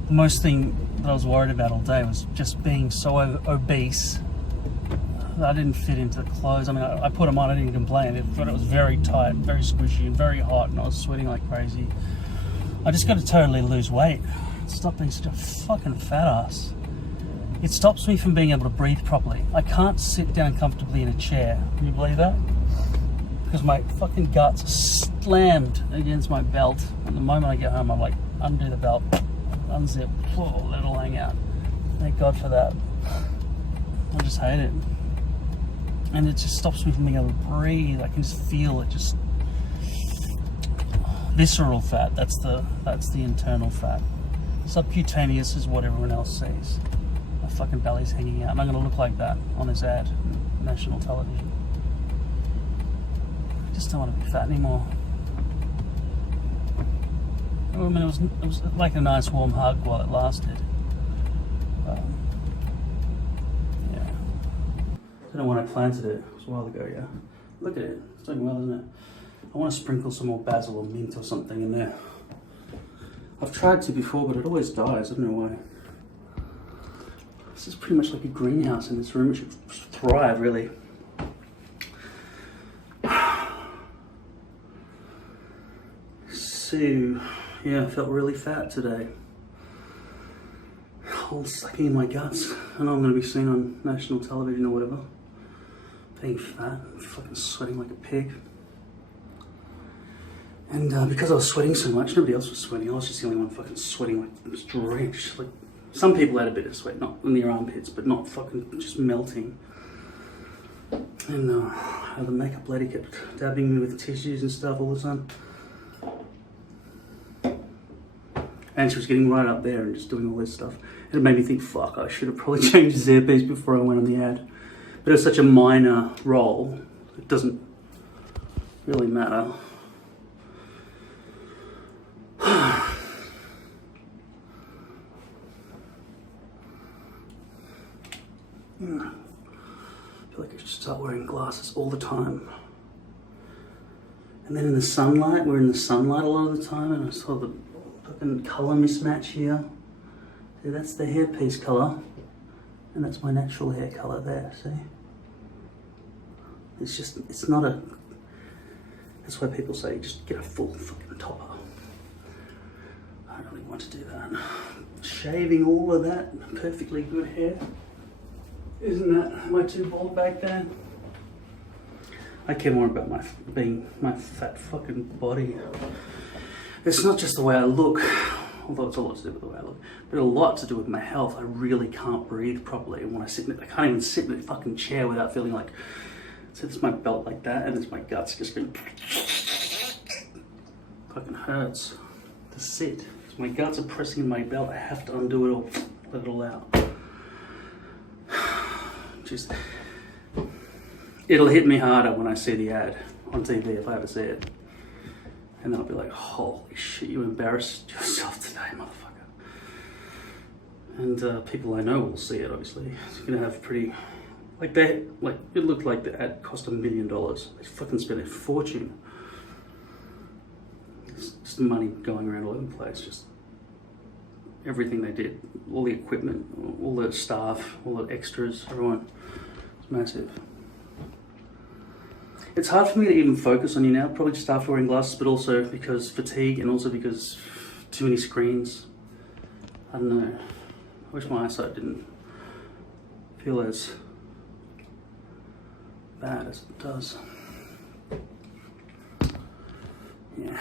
The most thing that I was worried about all day was just being so obese that I didn't fit into the clothes. I mean, I put them on, I didn't complain, but it was very tight, very squishy, and very hot, and I was sweating like crazy. I just got to totally lose weight. Stop being such a fucking fat ass. It stops me from being able to breathe properly. I can't sit down comfortably in a chair. Can you believe that? Because my fucking guts are slammed against my belt. And the moment I get home, I'm like, undo the belt, unzip, let it all hang out. Thank God for that. I just hate it. And it just stops me from being able to breathe. I can just feel it, just visceral fat. That's the internal fat. Subcutaneous is what everyone else sees. My fucking belly's hanging out, and I'm gonna look like that on this ad, on national television. I just don't want to be fat anymore. I mean, it was like a nice warm hug while it lasted. Yeah. I don't know when I planted it. It was a while ago, yeah. Look at it. It's doing well, isn't it? I want to sprinkle some more basil or mint or something in there. I've tried to before, but it always dies. I don't know why. This is pretty much like a greenhouse in this room. It should thrive, really. So, yeah, I felt really fat today. All sucking in my guts. I know I'm going to be seen on national television or whatever. Being fat, fucking sweating like a pig. And because I was sweating so much, nobody else was sweating. I was just the only one fucking sweating, like, it was drenched. Like, some people had a bit of sweat, not in their armpits, but not fucking just melting. And the makeup lady kept dabbing me with tissues and stuff all the time. And she was getting right up there and just doing all this stuff. And it made me think, fuck, I should have probably changed his hairpiece before I went on the ad. But it's such a minor role, it doesn't really matter. I feel like I should start wearing glasses all the time. And then in the sunlight, we're in the sunlight a lot of the time, and I saw the fucking colour mismatch here. See, that's the hairpiece colour, and that's my natural hair colour there, see? It's just, it's not a, that's why people say just get a full fucking topper. I don't really want to do that. Shaving all of that perfectly good hair. Isn't that, am I too bald back there? I care more about my fat fucking body. It's not just the way I look, although it's a lot to do with the way I look, but a lot to do with my health. I really can't breathe properly, and when I sit in it, I can't even sit in a fucking chair without feeling like, so it's my belt like that, and it's my guts just going, fucking hurts to sit. So my guts are pressing in my belt. I have to undo it all, let it all out. Just, it'll hit me harder when I see the ad on TV if I ever see it. And then I'll be like, holy shit, you embarrassed yourself today, motherfucker. And people I know will see it, obviously. It's gonna have pretty Like it looked like the ad cost $1 million. They fucking spent a fortune. It's just money going around all over the place. Just everything they did, all the equipment, all the staff, all the extras, everyone. It's massive. It's hard for me to even focus on you now, probably just after wearing glasses, but also because fatigue and also because too many screens. I don't know. I wish my eyesight didn't feel as bad as it does. Yeah.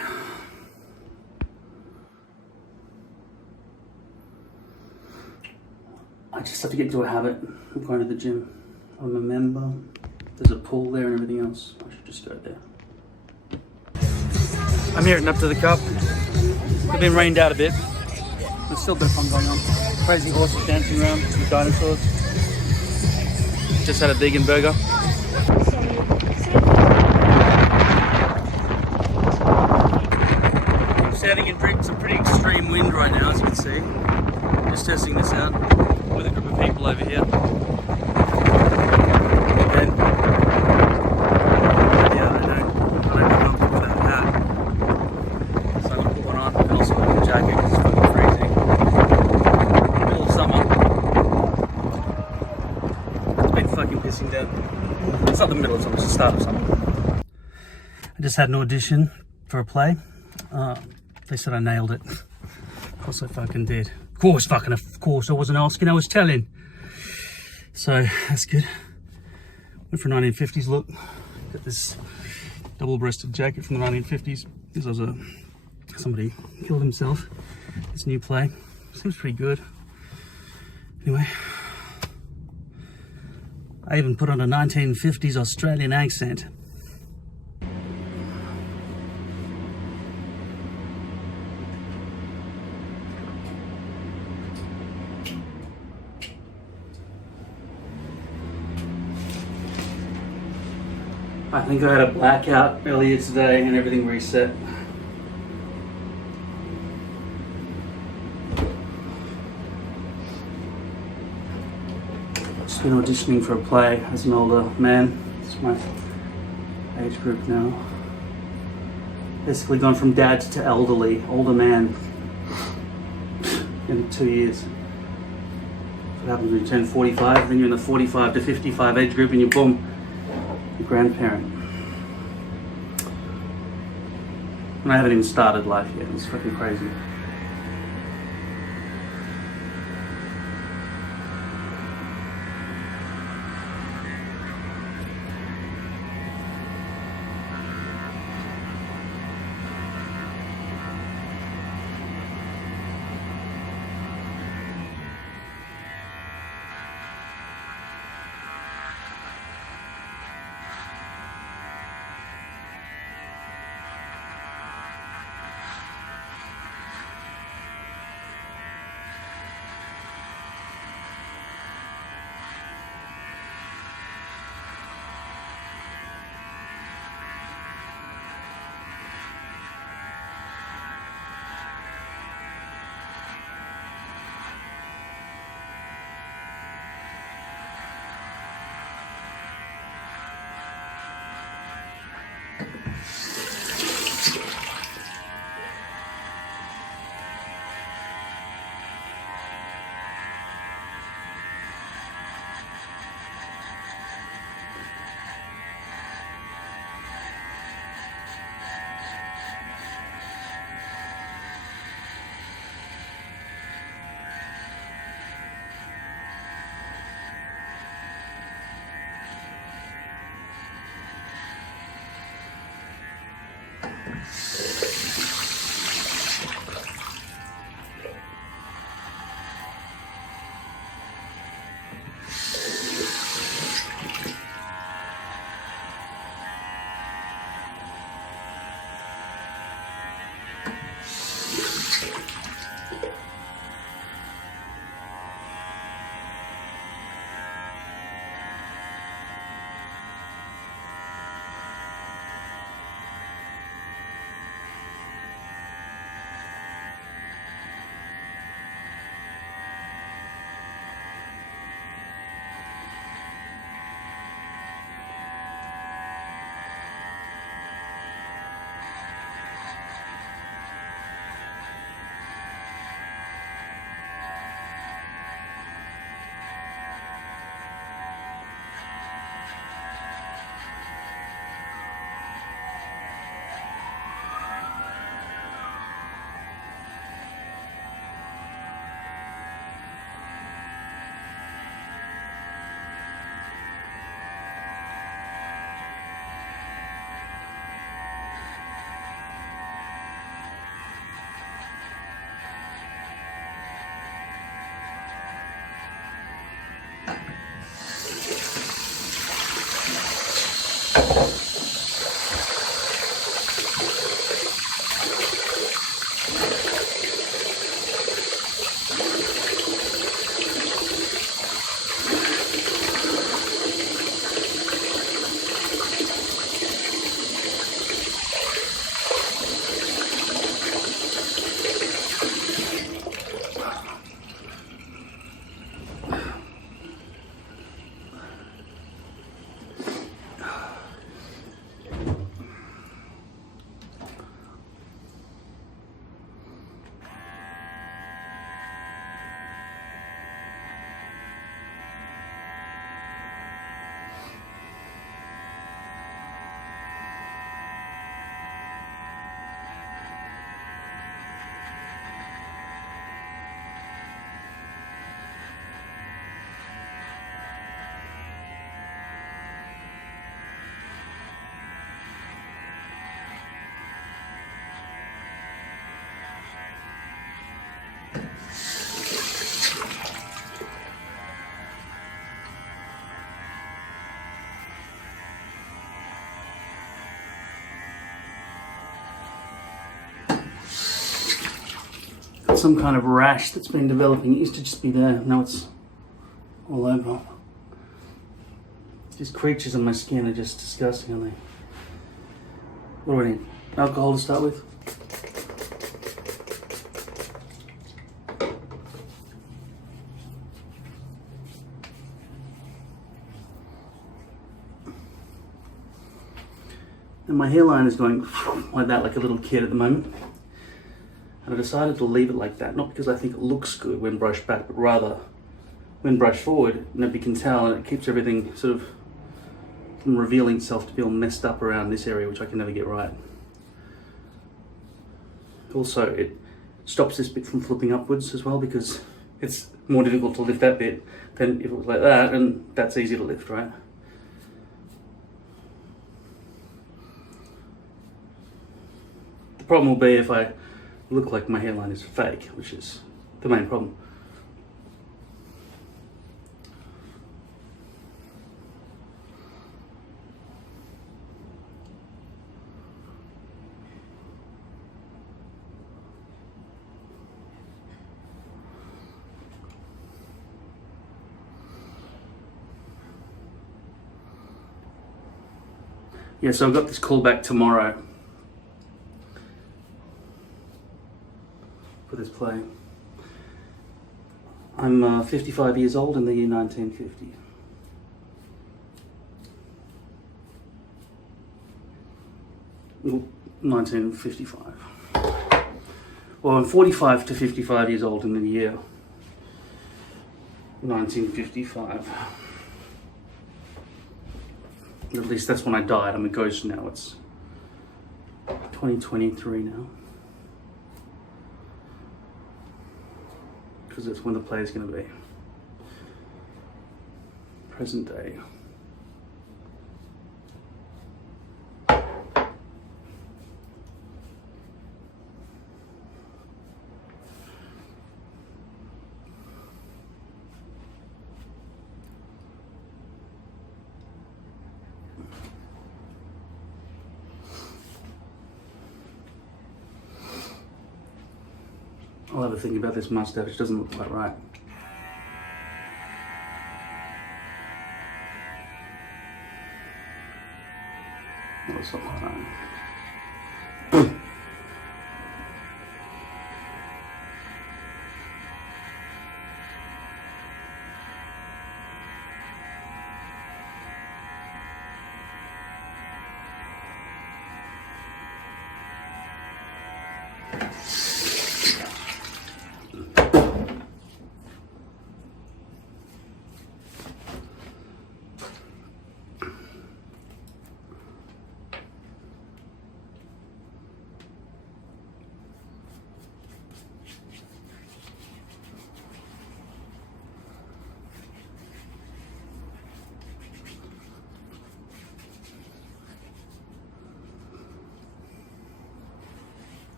I just have to get into a habit of going to the gym. I'm a member. There's a pool there and everything else. I should just go there. I'm here at Up to the Cup. It's been rained out a bit. There's still a bit of fun going on. Crazy horses dancing around with dinosaurs. Just had a vegan burger. I'm standing in some pretty extreme wind right now, as you can see. Just testing this out with a group of people over here. And yeah, I don't come up with that hat. So I'm gonna put one on and also a jacket because it's fucking freezing. Middle of summer. It's been fucking pissing down. It's not the middle of summer, it's the start of summer. I just had an audition for a play. They said I nailed it. Of course I fucking did. Of course I wasn't asking, I was telling. So that's good. Went for a 1950s look. Got this double-breasted jacket from the 1950s. This was somebody killed himself. This new play. Seems pretty good. Anyway. I even put on a 1950s Australian accent. I think I had a blackout earlier today and everything reset. Just been auditioning for a play as an older man. It's my age group now. Basically gone from dad to elderly, older man in 2 years. What happens when you turn 45, then you're in the 45 to 55 age group and you boom, your grandparent. And I haven't even started life yet, it's fucking crazy. some kind of rash that's been developing. It used to just be there. Now it's all over. These creatures on my skin are just disgusting, aren't they? What do I need? Alcohol to start with? And my hairline is going like that, like a little kid at the moment. And I decided to leave it like that, not because I think it looks good when brushed back, but rather when brushed forward, nobody can tell, and it keeps everything sort of from revealing itself to be all messed up around this area, which I can never get right. Also, it stops this bit from flipping upwards as well, because it's more difficult to lift that bit than if it was like that, and that's easy to lift, right? The problem will be if I look like my hairline is fake, which is the main problem. Yeah, so I've got this call back tomorrow for this play. I'm 55 years old in the year 1950. Well, 1955. Well, I'm 45 to 55 years old in the year 1955. At least that's when I died. I'm a ghost now. It's 2023 now. Because that's when the play is going to be. Present day. I'll have a think about this mustache. It doesn't look quite right. Oh, it's not quite right.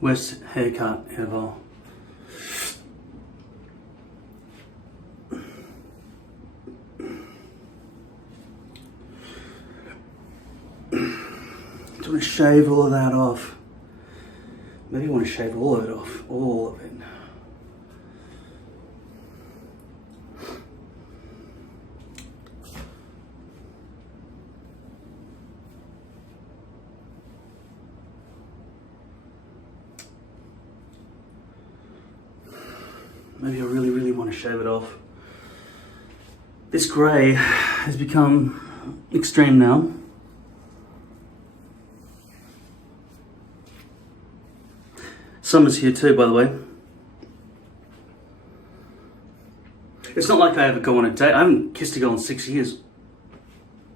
Worst haircut ever. Do I shave all of that off? Maybe I want to shave all of it off. All of it. Maybe I really want to shave it off. This grey has become extreme now. Summer's here too, by the way. It's not like I ever go on a date. I haven't kissed a girl in 6 years.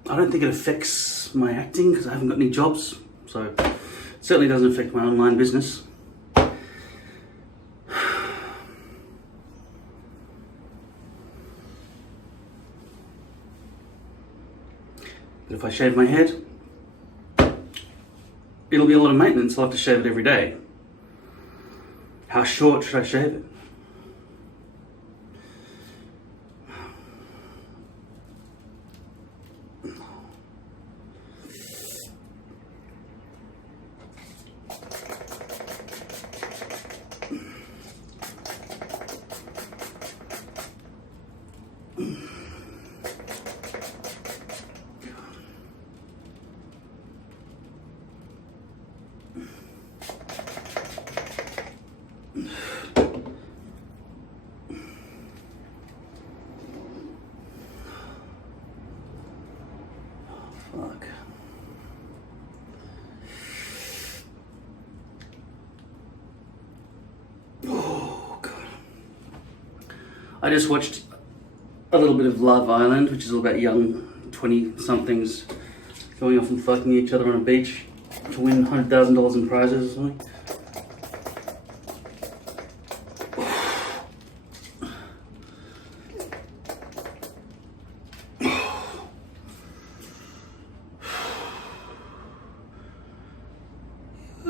I don't think it affects my acting because I haven't got any jobs. So it certainly doesn't affect my online business. But if I shave my head, it'll be a lot of maintenance. I'll have to shave it every day. How short should I shave it? Fuck. Oh, God. I just watched a little bit of Love Island, which is all about young 20-somethings going off and fucking each other on a beach to win $100,000 in prizes or something.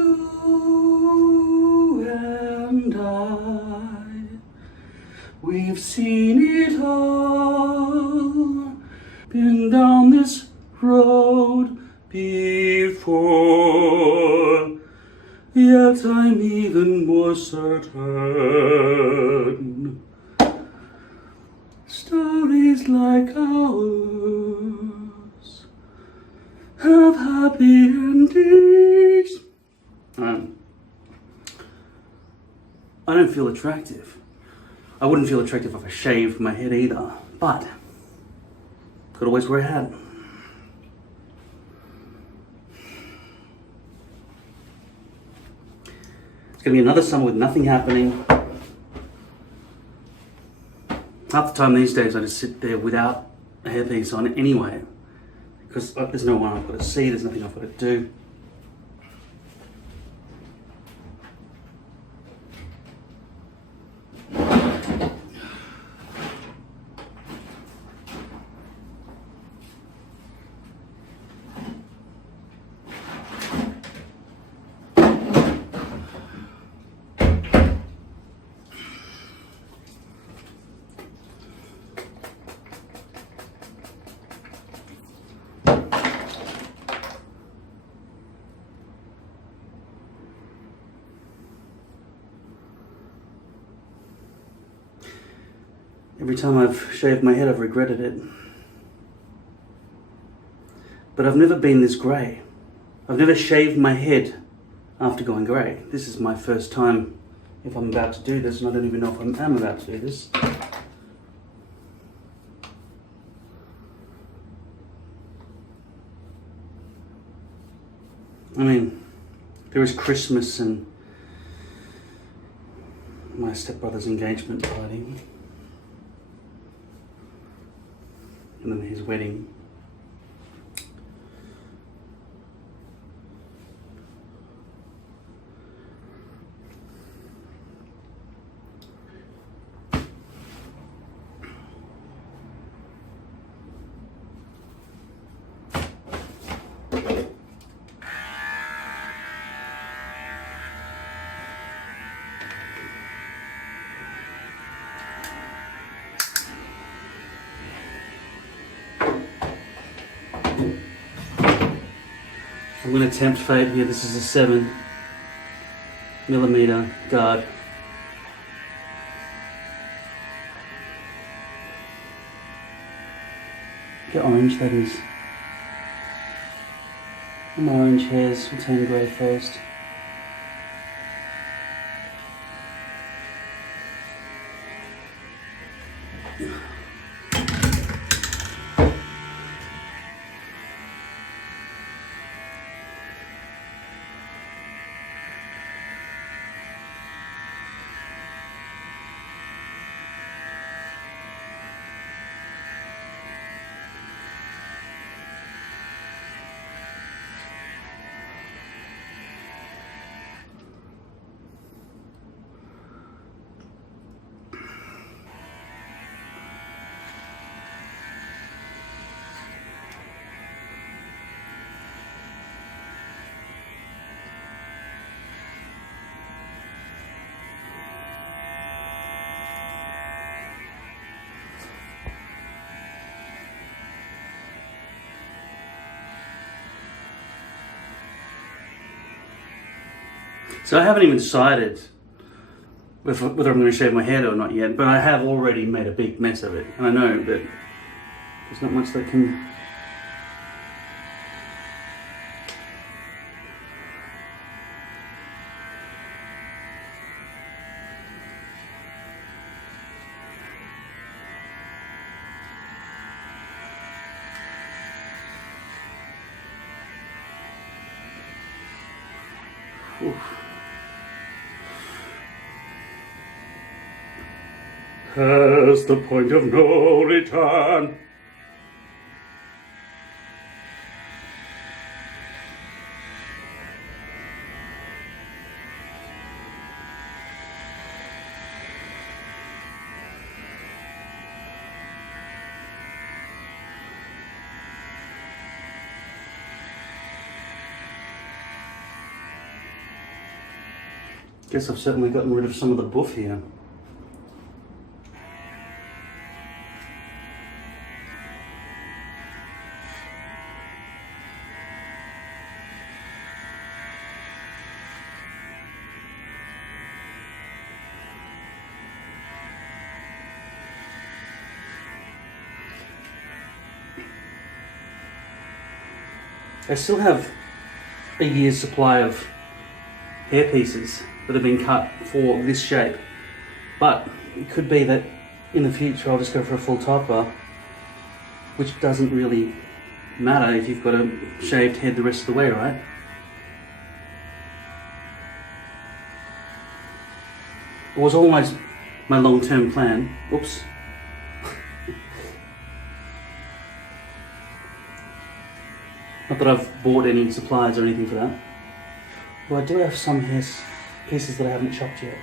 You and I, we've seen it all, been down this road before, yet I'm even more certain stories like ours have happy endings. I don't feel attractive. I wouldn't feel attractive if I shaved my head either, but could always wear a hat. It's gonna be another summer with nothing happening. Half the time these days I just sit there without a hairpiece on anyway, because there's no one I've got to see, there's nothing I've got to do. Every time I've shaved my head, I've regretted it. But I've never been this grey. I've never shaved my head after going grey. This is my first time if I'm about to do this, and I don't even know if I am about to do this. I mean, there is Christmas and my stepbrother's engagement party. And then his wedding. I'm going to tempt fate here. This is a 7mm guard. Look how orange that is. And my orange hairs will turn grey first. So I haven't even decided whether I'm going to shave my head or not yet, but I have already made a big mess of it. And I know that there's not much that can... Oof. Past the point of no return. Guess I've certainly gotten rid of some of the buff here. I still have a year's supply of hair pieces that have been cut for this shape, but it could be that in the future I'll just go for a full topper, which doesn't really matter if you've got a shaved head the rest of the way, right? It was always my long-term plan. Oops. Not that I've bought any supplies or anything for that. Well, I do have some hair pieces that I haven't chopped yet.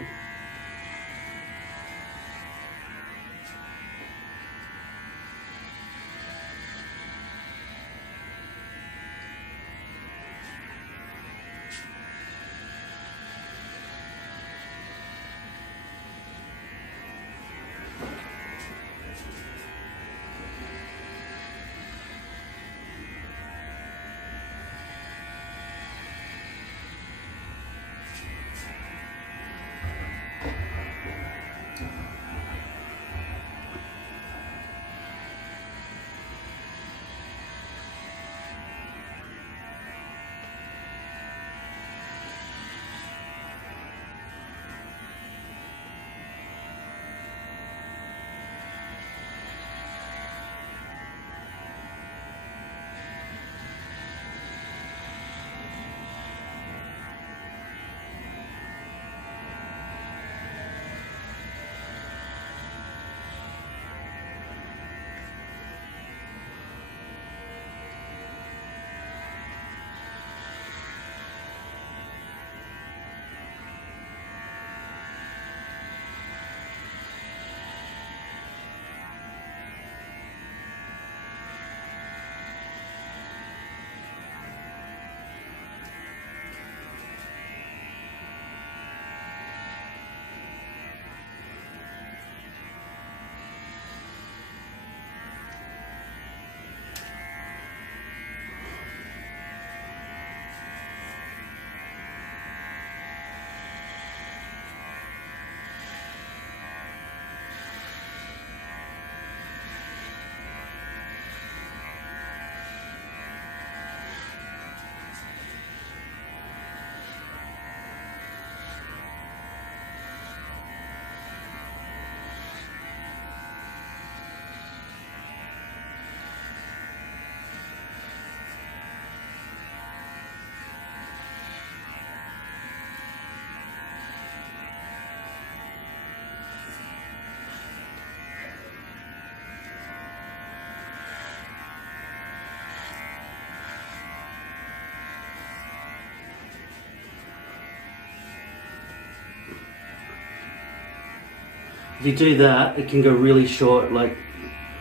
If you do that, it can go really short, like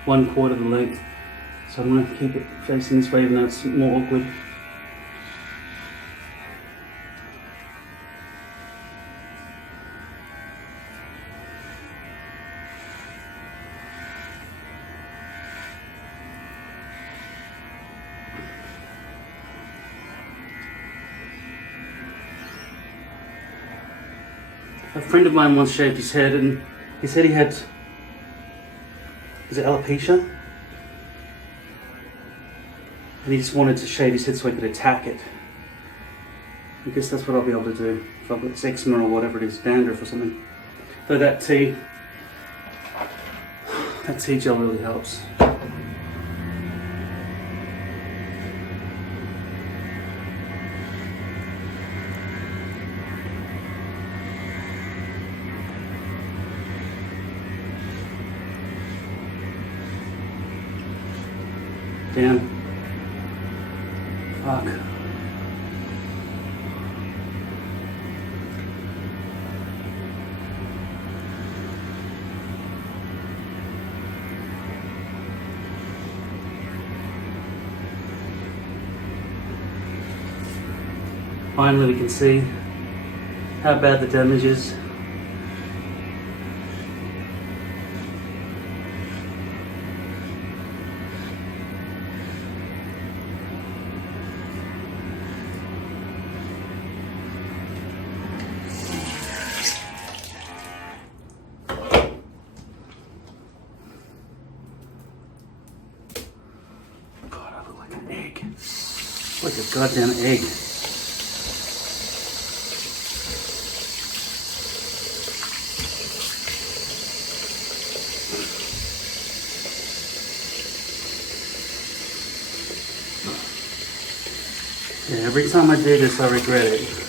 1/4 the length. So I'm going to keep it facing this way even though it's more awkward. A friend of mine once shaved his head and he said he had, is it alopecia? And he just wanted to shave his head so he could attack it. I guess that's what I'll be able to do if I've got this eczema or whatever it is, dandruff or something. Though that tea gel really helps. Damn. Fuck. Finally we can see how bad the damage is. God, I look like an egg. Like a goddamn egg. Yeah, every time I do this, I regret it.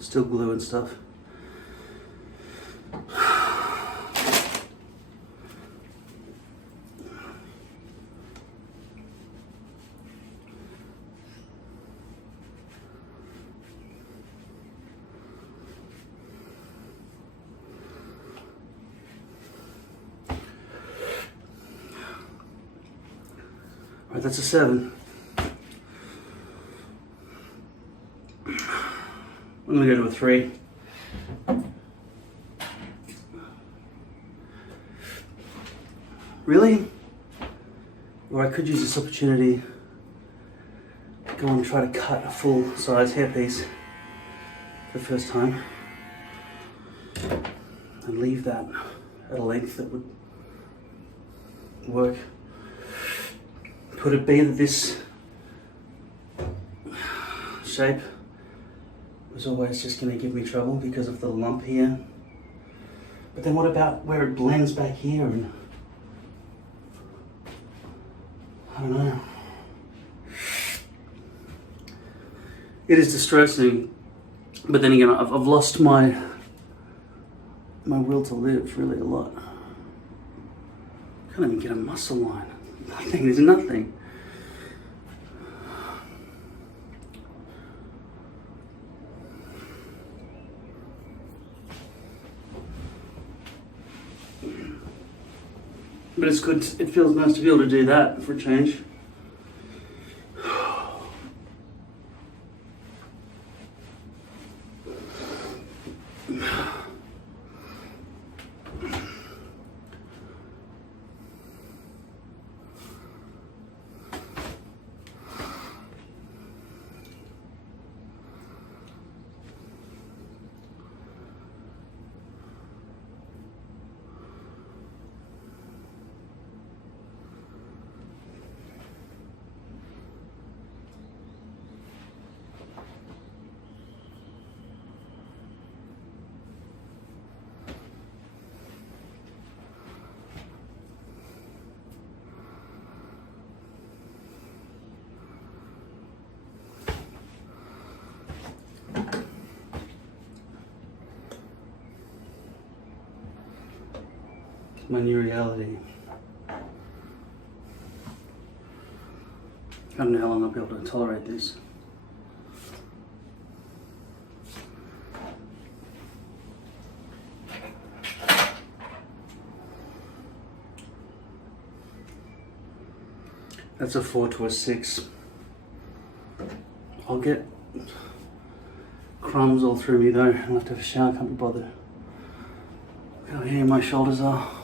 Still glue and stuff. All right, that's a 7. I'm gonna go to a 3. Really? Or I could use this opportunity to go and try to cut a full size hairpiece for the first time and leave that at a length that would work. Could it be that this shape was always just going to give me trouble because of the lump here? But then what about where it blends back here? And I don't know. It is distressing, but then again, I've lost my will to live really a lot. Can't even get a muscle line. Nothing. There's nothing. But it's good, it feels nice to be able to do that for a change. It's my new reality. I don't know how long I'll be able to tolerate this. That's a 4 to a 6. I'll get crumbs all through me though. I'll have to have a shower, can't be bothered. Look how hairy my shoulders are.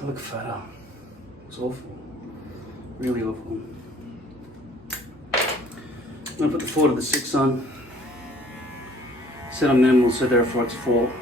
I look fatter. It's awful. Really awful. I'm gonna put the 4 to the 6 on. Set on minimal, so therefore it's 4.